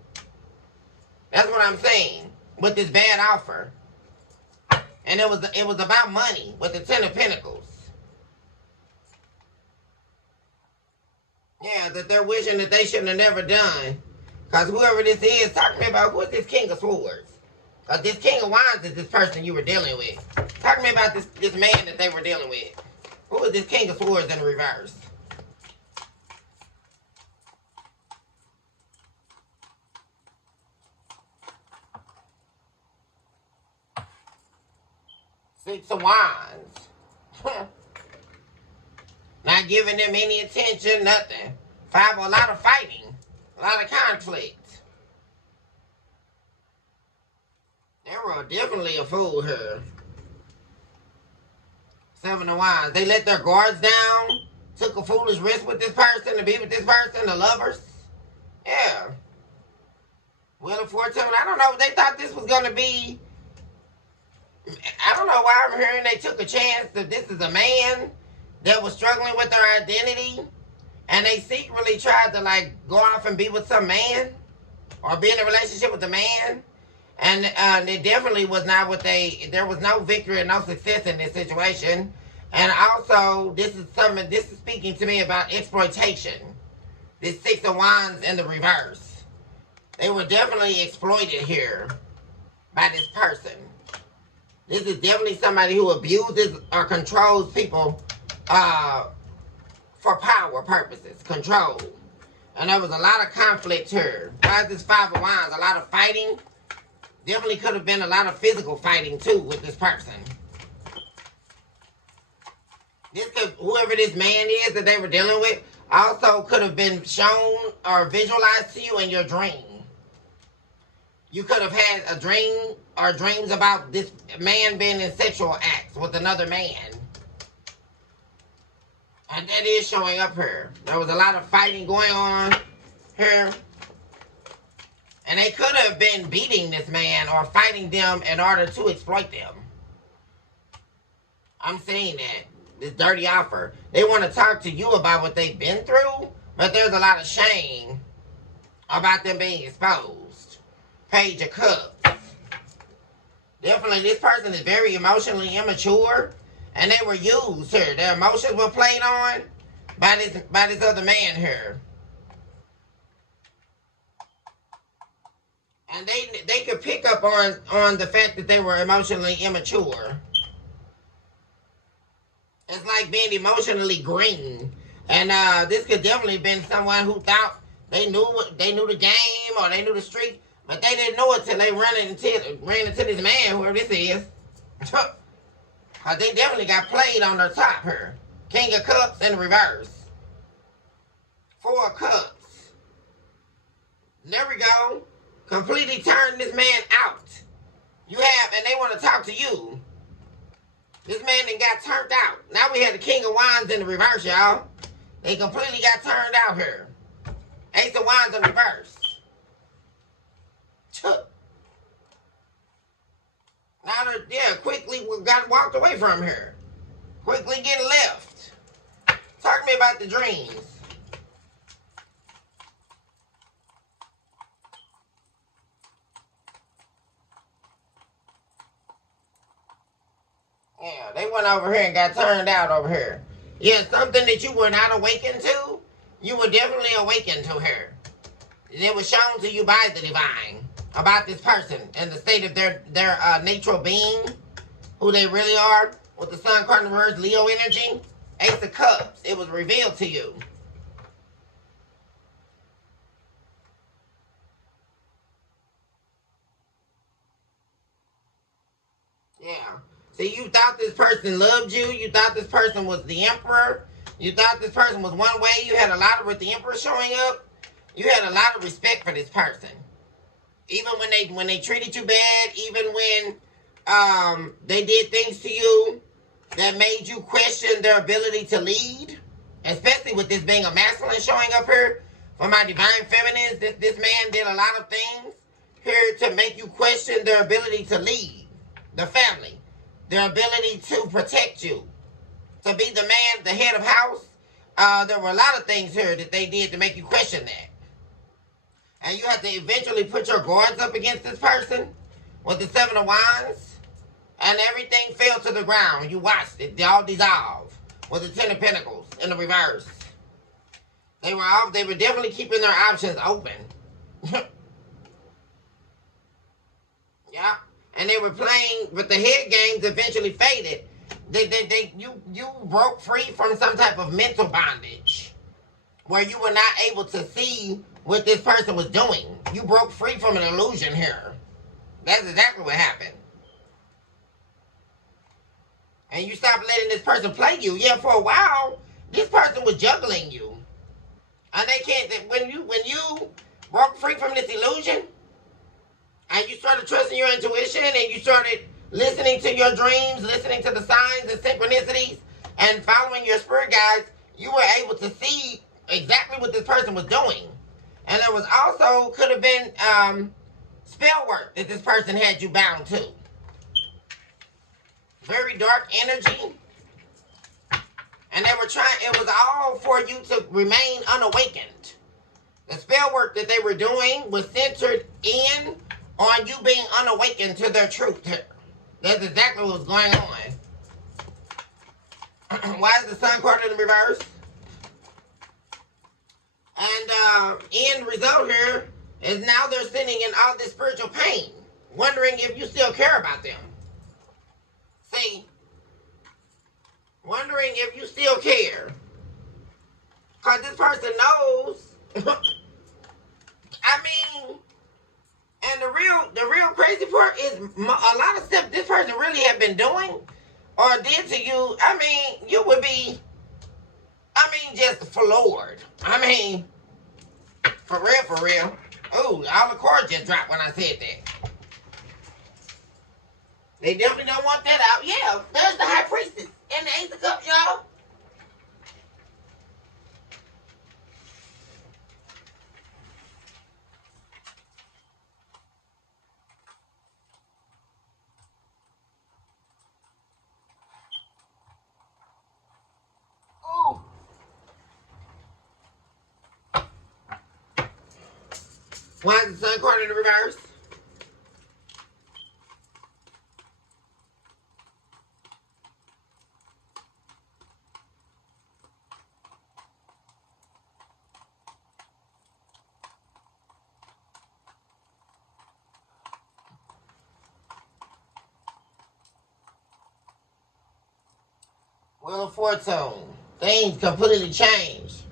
That's what I'm saying. with this bad offer. And it was about money with the Ten of Pentacles. Yeah, that they're wishing that they shouldn't have never done. Because whoever this is, talk to me about who is this King of Swords. Because this King of Wands is this person you were dealing with. Talk to me about this man that they were dealing with. Who is this King of Swords in reverse? Six of Wands. Not giving them any attention, nothing. Five, a lot of fighting. A lot of conflict. They were definitely a fool here. Seven of Wands. They let their guards down. Took a foolish risk with this person to be with this person. The lovers. Yeah. Wheel of Fortune. I don't know. They thought this was going to be... I don't know why I'm hearing they took a chance that this is a man that was struggling with their identity. And they secretly tried to like go off and be with some man. Or be in a relationship with a man. And it definitely was not what there was no victory and no success in this situation. And also, this is speaking to me about exploitation. This Six of Wands in the reverse. They were definitely exploited here by this person. This is definitely somebody who abuses or controls people for power purposes. Control. And there was a lot of conflict here. Why is this Five of Wands? A lot of fighting. Definitely could have been a lot of physical fighting too with this person. Whoever this man is that they were dealing with also could have been shown or visualized to you in your dream. You could have had a dream or dreams about this man being in sexual acts with another man. And that is showing up here. There was a lot of fighting going on here. And they could have been beating this man or fighting them in order to exploit them. I'm saying that. This dirty offer. They want to talk to you about what they've been through, but there's a lot of shame about them being exposed. Page of Cups. Definitely this person is very emotionally immature, and they were used here. Their emotions were played on by this other man here. And they could pick up on the fact that they were emotionally immature. It's like being emotionally green. And this could definitely been someone who thought they knew the game or they knew the street, but they didn't know it till they ran into this man, whoever this is. Cause they definitely got played on their top here. King of Cups in reverse. Four of Cups. There we go. Completely turned this man out. And they want to talk to you. This man then got turned out. Now we had the King of Wands in the reverse, y'all. They completely got turned out here. Ace of Wands in reverse. Now they're quickly got walked away from here. Quickly getting left. Talk to me about the dreams. Yeah, they went over here and got turned out over here. Yeah, something that you were not awakened to, you were definitely awakened to here. It was shown to you by the divine about this person and the state of their natural being, who they really are, with the Sun card in reverse, Leo energy, Ace of Cups. It was revealed to you. Yeah. See, you thought this person loved you. You thought this person was the emperor. You thought this person was one way. You had a lot of, with the emperor showing up, you had a lot of respect for this person. Even when they treated you bad, even when they did things to you that made you question their ability to lead, especially with this being a masculine showing up here. For my divine feminines, this man did a lot of things here to make you question their ability to lead the family. Their ability to protect you, to be the man, the head of house. There were a lot of things here that they did to make you question that. And you have to eventually put your guards up against this person. with the Seven of Wands, and everything fell to the ground. You watched it. They all dissolve with the Ten of Pentacles in the reverse. They were definitely keeping their options open. Yeah. And they were playing, but the head games eventually faded. You broke free from some type of mental bondage where you were not able to see what this person was doing. You broke free from an illusion here. That's exactly what happened. And you stopped letting this person play you. Yeah, for a while, this person was juggling you. And they can't, when you broke free from this illusion, and you started trusting your intuition, and you started listening to your dreams, listening to the signs and synchronicities, and following your spirit guides, you were able to see exactly what this person was doing. And there was also, could have been spell work that this person had you bound to. Very dark energy. And they were trying, it was all for you to remain unawakened. The spell work that they were doing was centered in on you being unawakened to their truth. That's exactly what was going on. Why is the Sun card in the reverse? And end result here is now they're sitting in all this spiritual pain, wondering if you still care about them. See? Wondering if you still care. Because this person knows. I mean, and the real crazy part is a lot of stuff this person really have been doing or did to you. I mean, you would be, just floored. For real. Oh, all the cards just dropped when I said that. They definitely don't want that out. Yeah, there's the High Priestess and the Ace of Cups, y'all. Ooh. Why is the Sun card in the reverse? Wheel of Fortune. Things completely changed.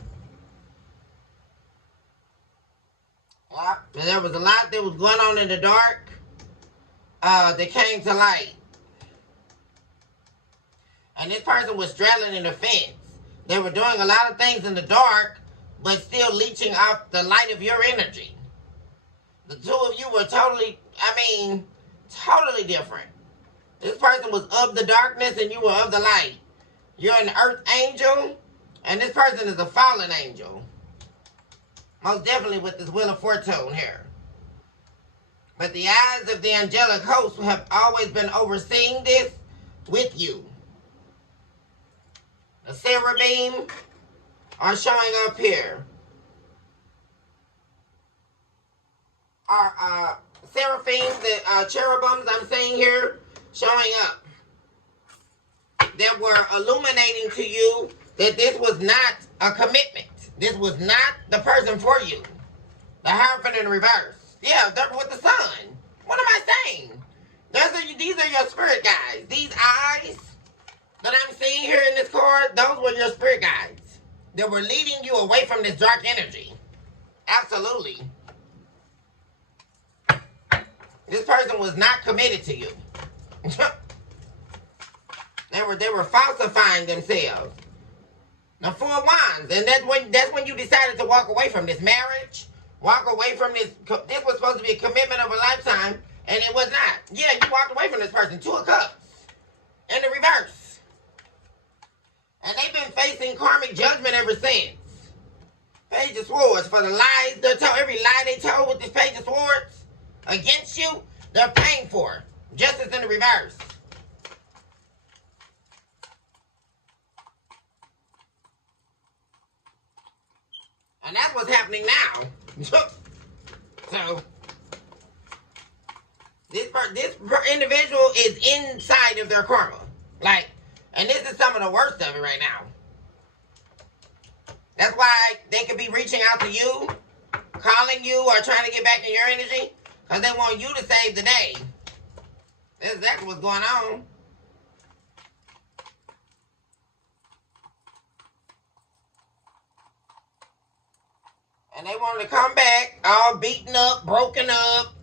Yeah. And there was a lot that was going on in the dark that came to light. And this person was straddling in the fence. They were doing a lot of things in the dark, but still leeching off the light of your energy. The two of you were totally different. This person was of the darkness and you were of the light. You're an earth angel, and this person is a fallen angel. Most definitely with this Wheel of Fortune here. But the eyes of the angelic host have always been overseeing this with you. The cherubim are showing up here. Our seraphim, the cherubims I'm seeing here, showing up. That were illuminating to you that this was not a commitment. This was not the person for you. The Hierophant in reverse. Yeah, with the Sun. What am I saying? These are your spirit guides. These eyes that I'm seeing here in this card, those were your spirit guides. That were leading you away from this dark energy. Absolutely. This person was not committed to you. They were falsifying themselves. Now, Four of Wands, and that's when you decided to walk away from this marriage, walk away from this. This was supposed to be a commitment of a lifetime, and it was not. Yeah, you walked away from this person. Two of Cups in the reverse, and they've been facing karmic judgment ever since. Page of Swords for the lies they told, every lie they told with this Page of Swords against you, they're paying for. Justice in the reverse. And that's what's happening now. So, This individual is inside of their karma. Like, and this is some of the worst of it right now. That's why they could be reaching out to you, calling you, or trying to get back in your energy, because they want you to save the day. That's exactly what's going on. And they want to come back all beaten up, broken up,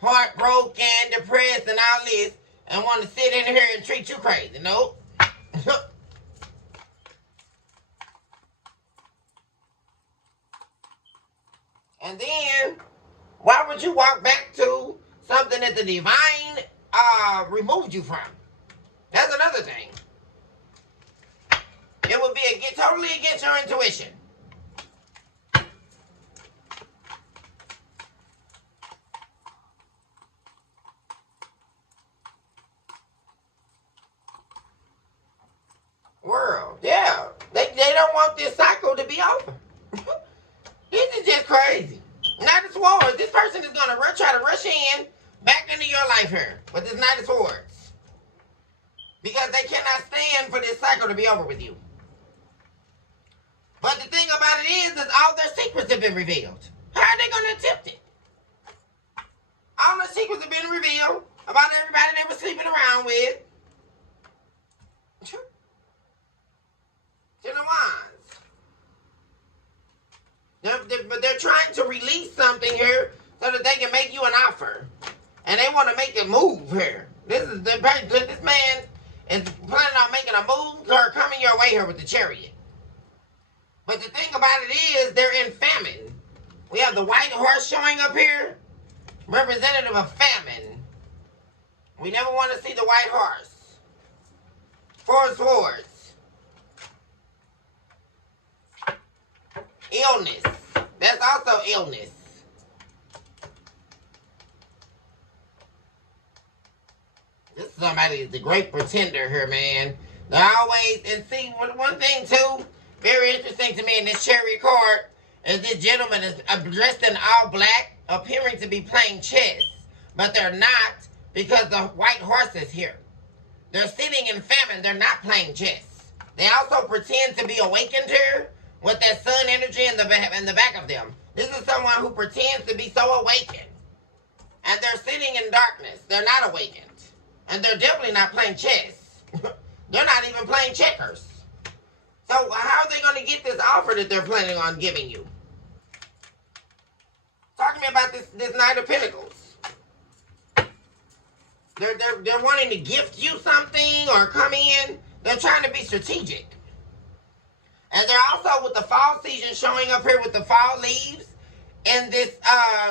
heartbroken, depressed, and all this, and want to sit in here and treat you crazy. Nope. And then, why would you walk back to something that the divine removed you from? That's another thing. It would be totally against your intuition. World, yeah. They don't want this cycle to be over. This is just crazy. Knight of Swords. This person is going to try to rush in back into your life here with this Knight of Swords. Because they cannot stand for this cycle to be over with you. But the thing about it is all their secrets have been revealed. How are they going to attempt it? All their secrets have been revealed about everybody they were sleeping around with. Ten of Wands. But they're trying to release something here so that they can make you an offer. And they want to make a move here. This man is planning on making a move or coming your way here with the Chariot. But the thing about it is they're in famine. We have the white horse showing up here, representative of famine. We never want to see the white horse. Four of Swords. Illness. That's also illness. This is somebody, the great pretender here, man. They're always, and see, one thing too, very interesting to me in this Chariot card, is this gentleman is dressed in all black, appearing to be playing chess. But they're not, because the white horse is here. They're sitting in famine, they're not playing chess. They also pretend to be awakened here, with that sun energy in the back of them. This is someone who pretends to be so awakened. And they're sitting in darkness. They're not awakened. And they're definitely not playing chess. They're not even playing checkers. So how are they going to get this offer that they're planning on giving you? Talk to me about this Knight of Pentacles. They're wanting to gift you something or come in. They're trying to be strategic. And they're also with the fall season showing up here with the fall leaves in this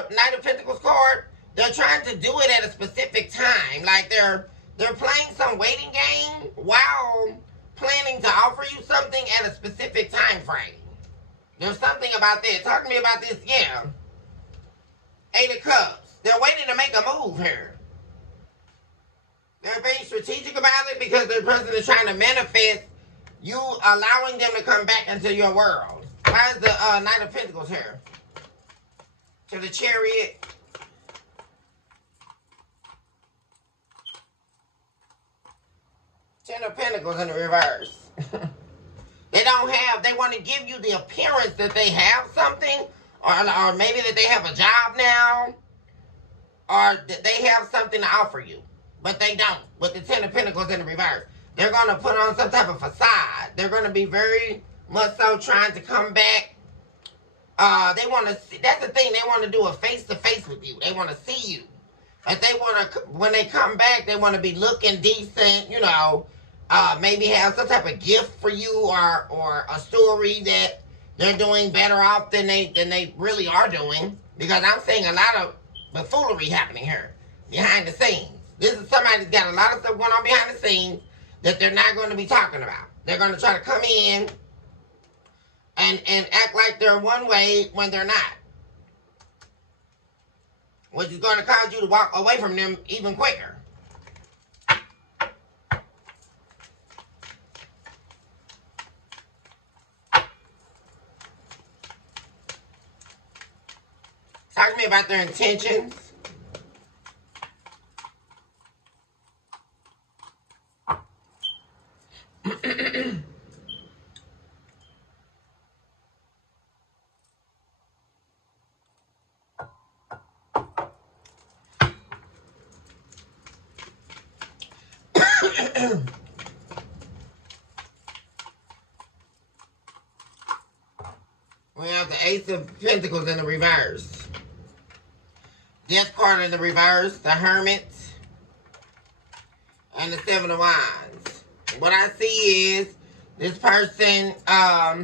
Knight of Pentacles card. They're trying to do it at a specific time. Like they're playing some waiting game while planning to offer you something at a specific time frame. There's something about that. Talk to me about this, yeah. Eight of Cups. They're waiting to make a move here. They're being strategic about it because the person is trying to manifest you allowing them to come back into your world. Why is the Knight of Pentacles here? To the Chariot. Ten of Pentacles in the reverse. They want to give you the appearance that they have something, or maybe that they have a job now, or that they have something to offer you. But they don't, with the Ten of Pentacles in the reverse. They're going to put on some type of facade. They're going to be very much so trying to come back. They want to see, that's the thing, they want to do a face-to-face with you. They want to see you. But they want to, when they come back, they want to be looking decent, you know, maybe have some type of gift for you or a story that they're doing better off than they really are doing. Because I'm seeing a lot of buffoonery happening here behind the scenes. This is somebody that's got a lot of stuff going on behind the scenes that they're not going to be talking about. They're going to try to come in and act like they're one way when they're not. Which is going to cause you to walk away from them even quicker. Talk to me about their intentions. We have the Ace of Pentacles in the reverse. Death card in the reverse. The Hermit. And the Seven of Wands. What I see is this person not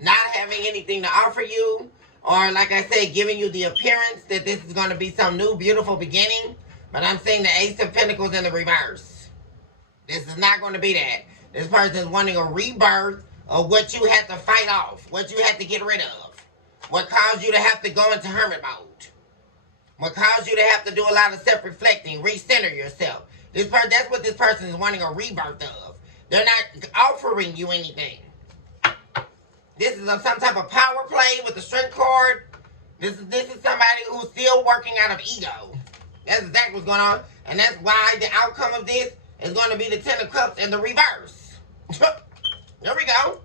having anything to offer you. Or like I said, giving you the appearance that this is going to be some new beautiful beginning. But I'm seeing the Ace of Pentacles in the reverse. This is not going to be that. This person is wanting a rebirth of what you had to fight off, what you had to get rid of, what caused you to have to go into hermit mode, what caused you to have to do a lot of self-reflecting, recenter yourself. That's what this person is wanting a rebirth of. They're not offering you anything. This is some type of power play with the strength card. This is somebody who's still working out of ego. That's exactly what's going on. And that's why the outcome of this is going to be the Ten of Cups in the reverse. There we go.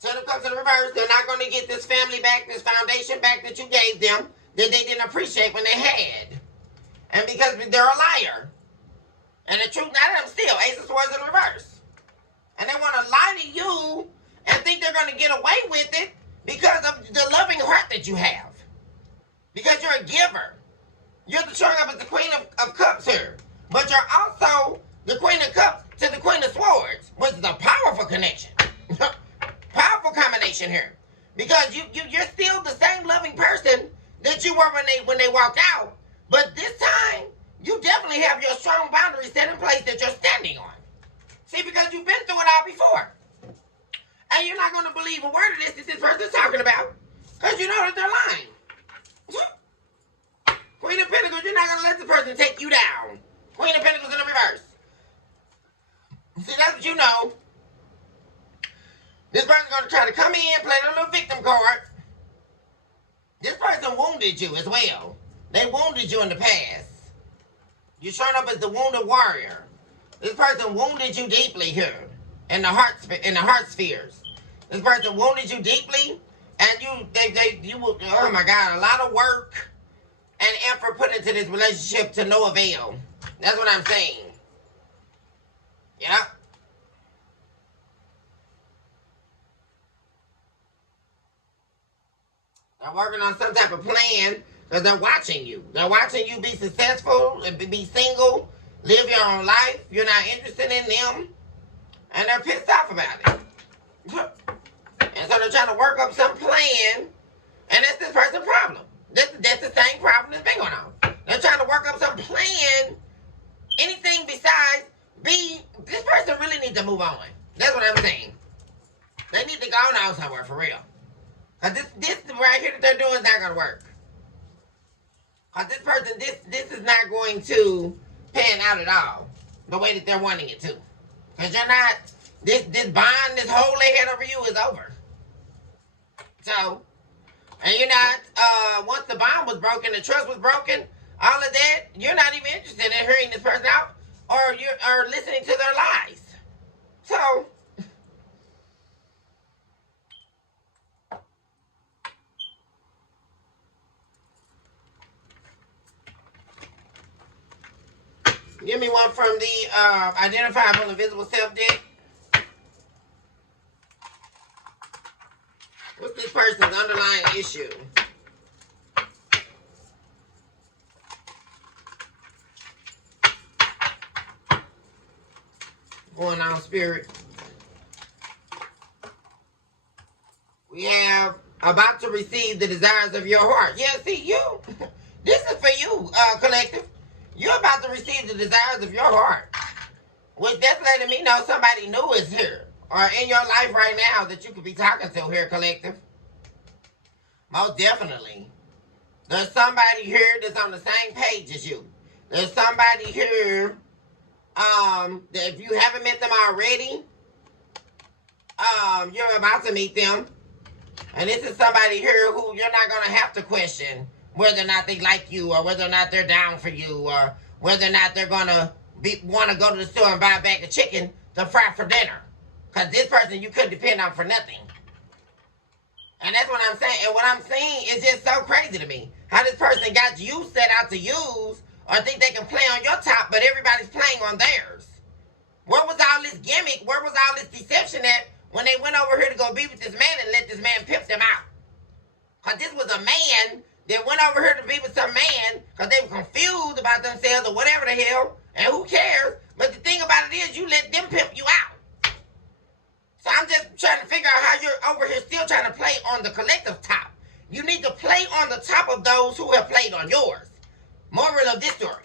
Ten of Cups in the reverse. They're not going to get this family back, this foundation back that you gave them, that they didn't appreciate when they had. And because they're a liar. And the truth, not them still. Ace of Swords in the reverse. And they want to lie to you and think they're going to get away with it because of the loving heart that you have. Because you're a giver. You're showing up as the Queen of Cups here. But you're also the Queen of Cups to the Queen of Swords, which is a powerful connection. Powerful combination here. Because you're still the same loving person that you were when they walked out. But this time, you definitely have your strong boundaries set in place that you're standing on. See, because you've been through it all before. And you're not going to believe a word of this that this person's talking about. Because you know that they're lying. Queen of Pentacles, you're not going to let this person take you down. Queen of Pentacles in the reverse. See, that's what you know. This person's going to try to come in, play the little victim card. This person wounded you as well. They wounded you in the past. You're showing up as the wounded warrior. This person wounded you deeply here in the heart spheres. This person wounded you deeply, and you will, oh my God, a lot of work and effort put into this relationship to no avail. That's what I'm saying. Yeah. They're working on some type of plan because they're watching you. They're watching you be successful, be single, live your own life. You're not interested in them. And they're pissed off about it. And so they're trying to work up some plan. And that's this person's problem. That's the same problem that's been going on. They're trying to work up some plan. Anything besides this person really needs to move on. That's what I'm saying. They need to go on somewhere for real. Because this right here that they're doing is not going to work. Because this person, this is not going to pan out at all. The way that they're wanting it to. Because you're not, this bond, this hole they had over you is over. So, and you're not, once the bond was broken, the trust was broken, all of that, you're not even interested in hearing this person out or listening to their lies. So, give me one from the Identifiable Invisible Self deck. What's this person's underlying issue? Going on, Spirit. We have about to receive the desires of your heart. Yeah, see, you. This is for you, collective. You're about to receive the desires of your heart. Which that's letting me know somebody new is here. Or in your life right now that you could be talking to here, collective. Most definitely. There's somebody here that's on the same page as you. There's somebody here that if you haven't met them already, you're about to meet them. And this is somebody here who you're not going to have to question whether or not they like you or whether or not they're down for you or whether or not they're going to want to go to the store and buy a bag of chicken to fry for dinner. Because this person you couldn't depend on for nothing. And that's what I'm saying. And what I'm saying is just so crazy to me. How this person got you set out to use or think they can play on your top, but everybody's playing on theirs. Where was all this gimmick? Where was all this deception at when they went over here to go be with this man and let this man pimp them out? Because this was a man that went over here to be with some man because they were confused about themselves or whatever the hell, and who cares? But the thing about it is you let them pimp you out. So I'm just trying to figure out how you're over here still trying to play on the collective top. You need to play on the top of those who have played on yours. Moral of this story.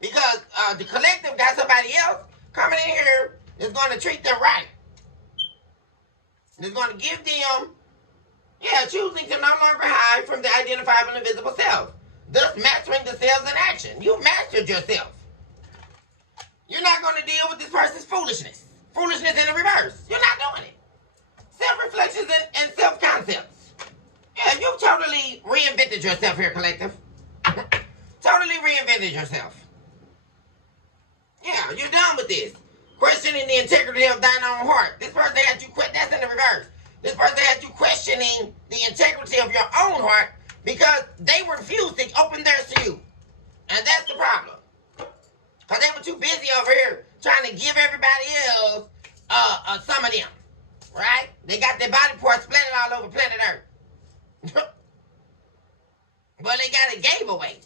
Because the collective got somebody else coming in here that's going to treat them right. That's going to give them, choosing to no longer hide from the identifiable invisible self. Thus mastering the selves in action. You've mastered yourself. You're not going to deal with this person's foolishness. Foolishness in the reverse. You're not doing it. Self-reflections and self-concepts. Yeah, you totally reinvented yourself here, collective. Totally reinvented yourself. Yeah, you're done with this. Questioning the integrity of thine own heart. This person had you quit. That's in the reverse. This person had you questioning the integrity of your own heart because they refused to open theirs to you. And that's the problem. Because they were too busy over here trying to give everybody else some of them. Right? They got their body parts splattered all over planet Earth. Well, they got it gave away.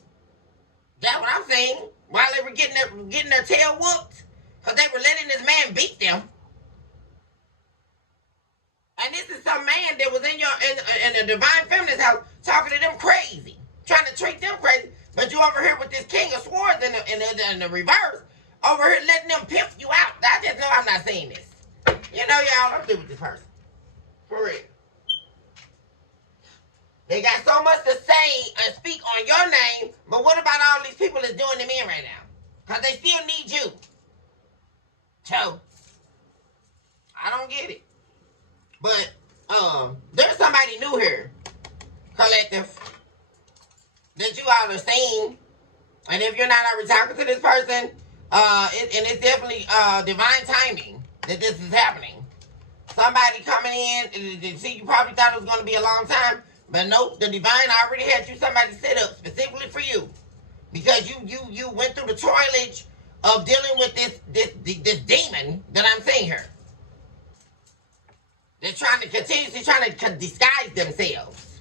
That's what I'm saying. While they were getting their tail whooped, because they were letting this man beat them. And this is some man that was in the divine feminist house talking to them crazy, trying to treat them crazy. But you over here with this king of swords in the reverse, over here letting them pimp you out. I just know I'm not saying this. You know, y'all, I'm through with this person. For real. They got so much to say and speak on your name, but what about all these people that's doing them in right now? Because they still need you. So, I don't get it. But, there's somebody new here, collective, that you all are seeing. And if you're not already talking to this person, and it's definitely divine timing that this is happening. Somebody coming in, see, you probably thought it was going to be a long time. But nope, the divine already had you somebody set up specifically for you. Because you went through the toilage of dealing with this demon that I'm seeing here. They're continuously trying to disguise themselves.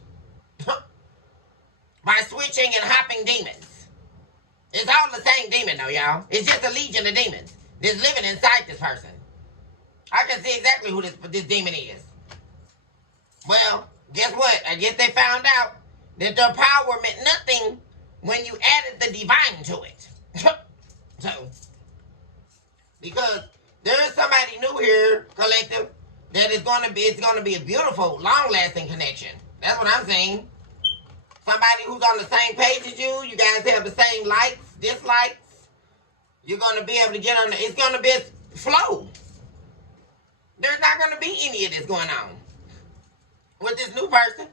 By switching and hopping demons. It's all the same demon though, y'all. It's just a legion of demons that's living inside this person. I can see exactly who this demon is. Well, guess what? I guess they found out that their power meant nothing when you added the divine to it. So, because there is somebody new here, collective, that is it's gonna be a beautiful, long-lasting connection. That's what I'm saying. Somebody who's on the same page as you. You guys have the same likes, dislikes. You're gonna be able to get on it's gonna be a flow. There's not gonna be any of this going on with this new person.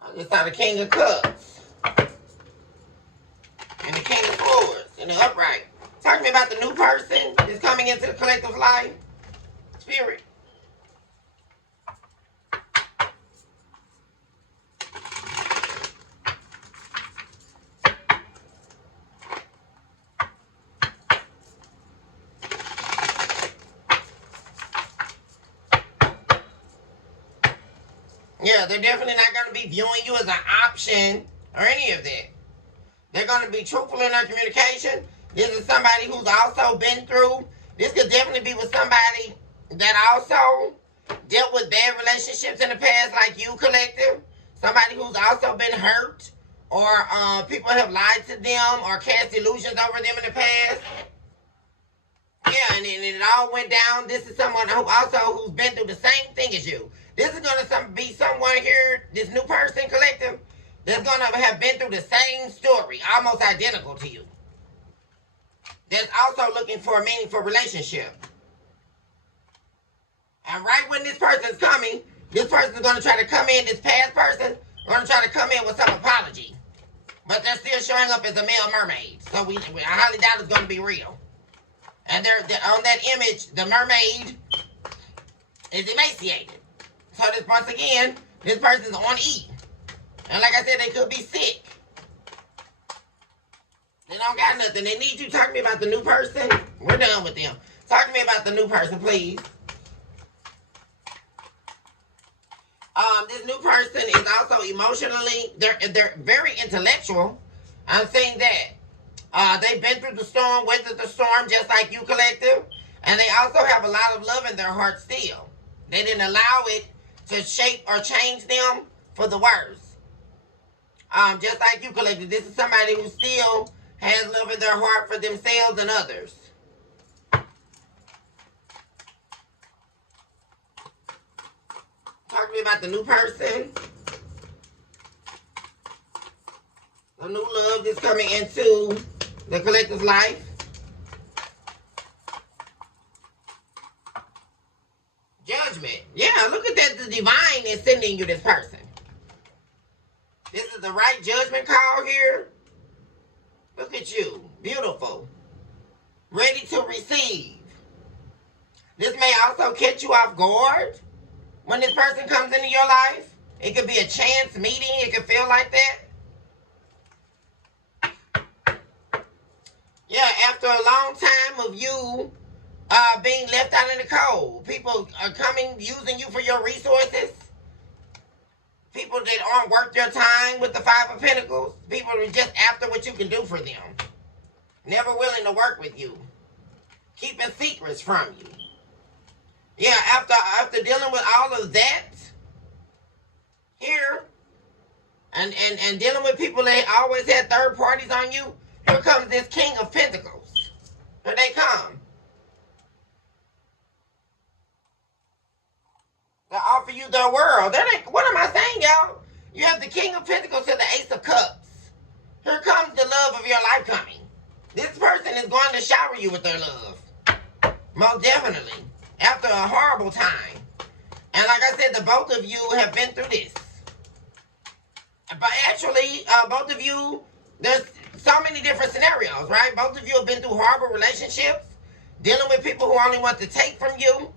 I just saw the King of Cups and the King of Swords in the upright. Talk to me about the new person that's coming into the collective's life. Spirit. Yeah, they're definitely not going to be viewing you as an option or any of that. They're going to be truthful in their communication. This is somebody who's also been through. This could definitely be with somebody that also dealt with bad relationships in the past, like you, collective. Somebody who's also been hurt, or people have lied to them or cast illusions over them in the past. Yeah, and it all went down. This is someone who's been through the same thing as you. This is going to be someone here, this new person, collective, that's going to have been through the same story, almost identical to you. That's also looking for a meaningful relationship. And right when this person's coming, this person's going to try to come in, this past person, going to try to come in with some apology. But they're still showing up as a male mermaid. So I highly doubt it's going to be real. And they're on that image, the mermaid is emaciated. So once again, this person's on E. And like I said, they could be sick. They don't got nothing. They need you. Talk to me about the new person. We're done with them. Talk to me about the new person, please. This new person is also emotionally, they're very intellectual. I'm saying that. They've been through the storm, weathered the storm, just like you, collective. And they also have a lot of love in their heart still. They didn't allow it to shape or change them for the worse. Just like you, collective. This is somebody who still has love in their heart for themselves and others. Talk to me about the new person. The new love that's coming into the collective's life. Judgment. Yeah, look at that. The divine is sending you this person. This is the right judgment call here. Look at you. Beautiful. Ready to receive. This may also catch you off guard when this person comes into your life. It could be a chance meeting. It could feel like that. Yeah, after a long time of you being left out in the cold. People are coming, using you for your resources. People that aren't worth your time with the Five of Pentacles. People who are just after what you can do for them. Never willing to work with you. Keeping secrets from you. Yeah, after dealing with all of that here, and dealing with people that always had third parties on you, here comes this King of Pentacles. Here they come. They offer you their world. What am I saying, y'all? You have the King of Pentacles to the Ace of Cups. Here comes the love of your life coming. This person is going to shower you with their love. Most definitely. After a horrible time. And like I said, the both of you have been through this. But actually, both of you, there's so many different scenarios, right? Both of you have been through horrible relationships. Dealing with people who only want to take from you.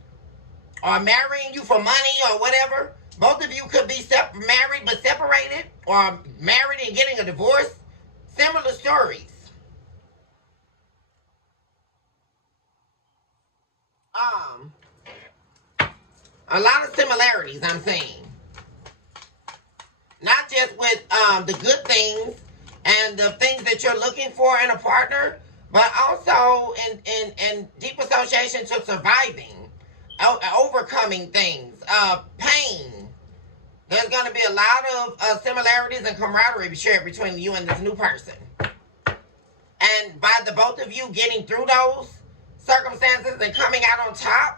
Or marrying you for money or whatever. Both of you could be married but separated. Or married and getting a divorce. Similar stories. A lot of similarities, I'm saying. Not just with the good things and the things that you're looking for in a partner, but also in deep association to surviving, overcoming things, pain. There's going to be a lot of similarities and camaraderie shared between you and this new person. And by the both of you getting through those circumstances and coming out on top,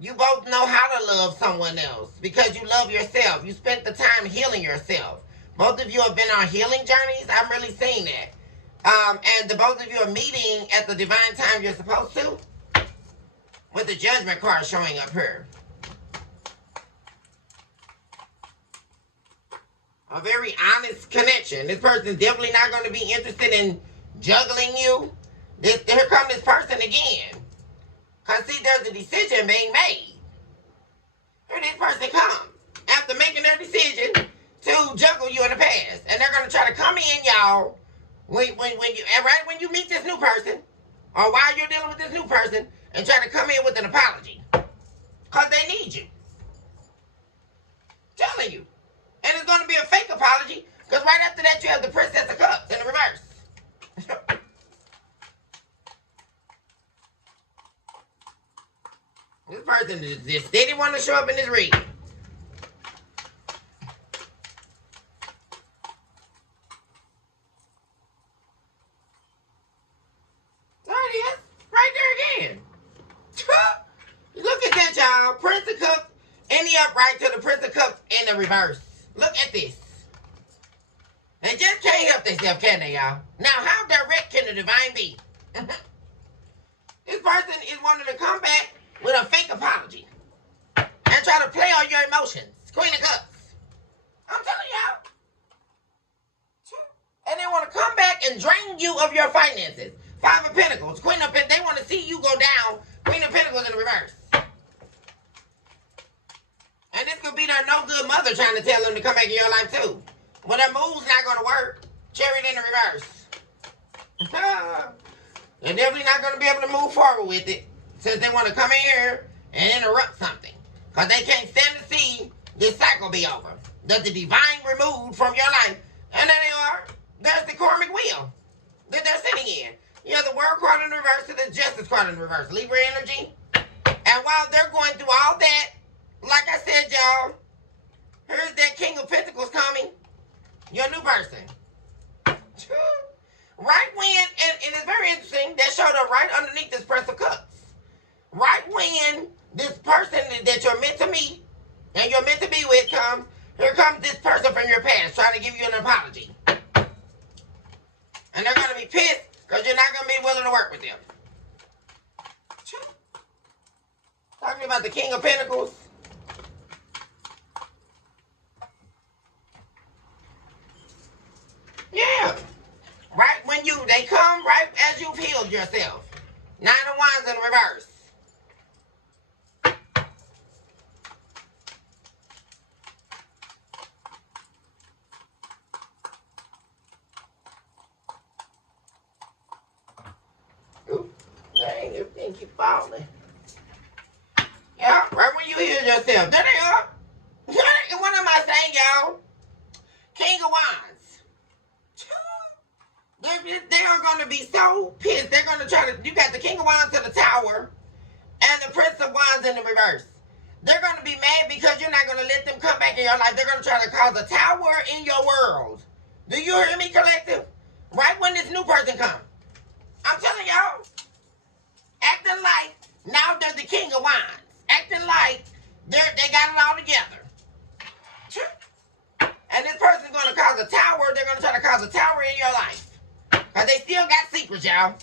you both know how to love someone else because you love yourself. You spent the time healing yourself. Both of you have been on healing journeys. I'm really seeing that. And the both of you are meeting at the divine time you're supposed to, with the Judgment card showing up here. A very honest connection. This person's definitely not going to be interested in juggling you. Here comes this person again. Because, see, there's a decision being made. Here this person comes. After making their decision to juggle you in the past. And they're going to try to come in, y'all, when you meet this new person, or while you're dealing with this new person, and try to come in with an apology. Because they need you. Telling you. And it's going to be a fake apology, because right after that you have the Princess of Cups in the reverse. This person just didn't want to show up in this reading. There it is. Right there again. Look at that, y'all. Prince of Cups in the upright to the Prince of Cups in the reverse. Look at this. They just can't help themselves, can they, y'all? Now, how direct can the divine be? This person is wanting to come back with a fake apology and try to play on your emotions. Queen of Cups. I'm telling y'all. And then of your finances. Five of Pentacles. Queen of Pentacles. They want to see you go down. Queen of Pentacles in reverse. And this could be their no good mother trying to tell them to come back in your life too. Well, their move's not going to work. Chariot in the reverse. They're definitely not going to be able to move forward with it since they want to come in here and interrupt something. Because they can't stand to see this cycle be over. That the divine removed from your life. And there they are. There's the karmic wheel that they're sitting in. You have the world card in reverse and the justice card in reverse. Libra energy. And while they're going through all that, like I said, y'all, here's that King of Pentacles coming. Your new person. Right when, and it's very interesting, that showed up right underneath this Prince of Cups. Right when this person that you're meant to meet and you're meant to be with comes, here comes this person from your past trying to give you an apology. And they're going to be pissed because you're not going to be willing to work with them. Talking about the King of Pentacles. Yeah. Right when they come right as you've healed yourself. Nine of Wands in reverse. Oop, dang, everything keep falling. Yeah, right when you heal yourself. There they are. And what am I saying, y'all? King of Wands. They are going to be so pissed. They're going to try to... You got the King of Wands to the Tower and the Prince of Wands in the reverse. They're going to be mad because you're not going to let them come back in your life. They're going to try to cause a tower in your world. Do you hear me, collective? Right when this new person comes. I'm telling y'all. Acting like now they're the King of Wands. Acting like they got it all together. And this person's going to cause a tower. They're going to try to cause a tower in your life. Because they still got secrets, y'all.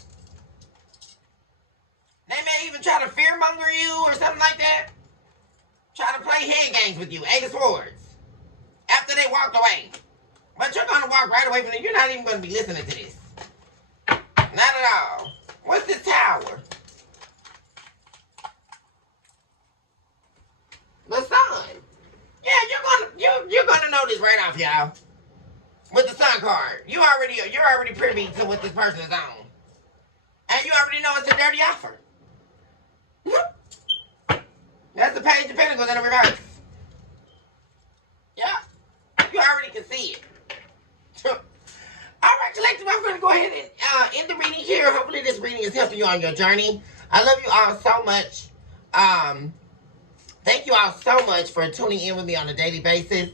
They may even try to fearmonger you or something like that. Try to play head games with you. Eight of Swords. After they walked away. But you're going to walk right away from them. You're not even going to be listening to this. Not at all. What's this tower? The sun. Yeah, you're gonna know this right off, y'all. With the sun card. You're already privy to what this person is on. And you already know it's a dirty offer. That's the Page of Pentacles in the reverse. Yeah. You already can see it. Alright, collective, I'm going to go ahead and end the reading here. Hopefully this reading is helping you on your journey. I love you all so much. Thank you all so much for tuning in with me on a daily basis.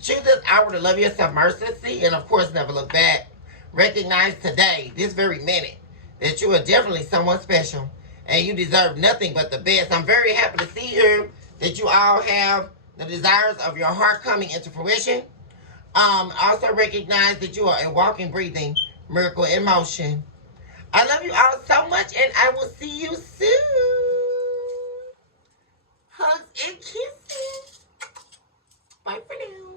Choose this hour to love yourself mercilessly and, of course, never look back. Recognize today, this very minute, that you are definitely someone special and you deserve nothing but the best. I'm very happy to see here that you all have the desires of your heart coming into fruition. Also recognize that you are a walking, breathing miracle in motion. I love you all so much, and I will see you soon. Hugs and kisses. Bye for now.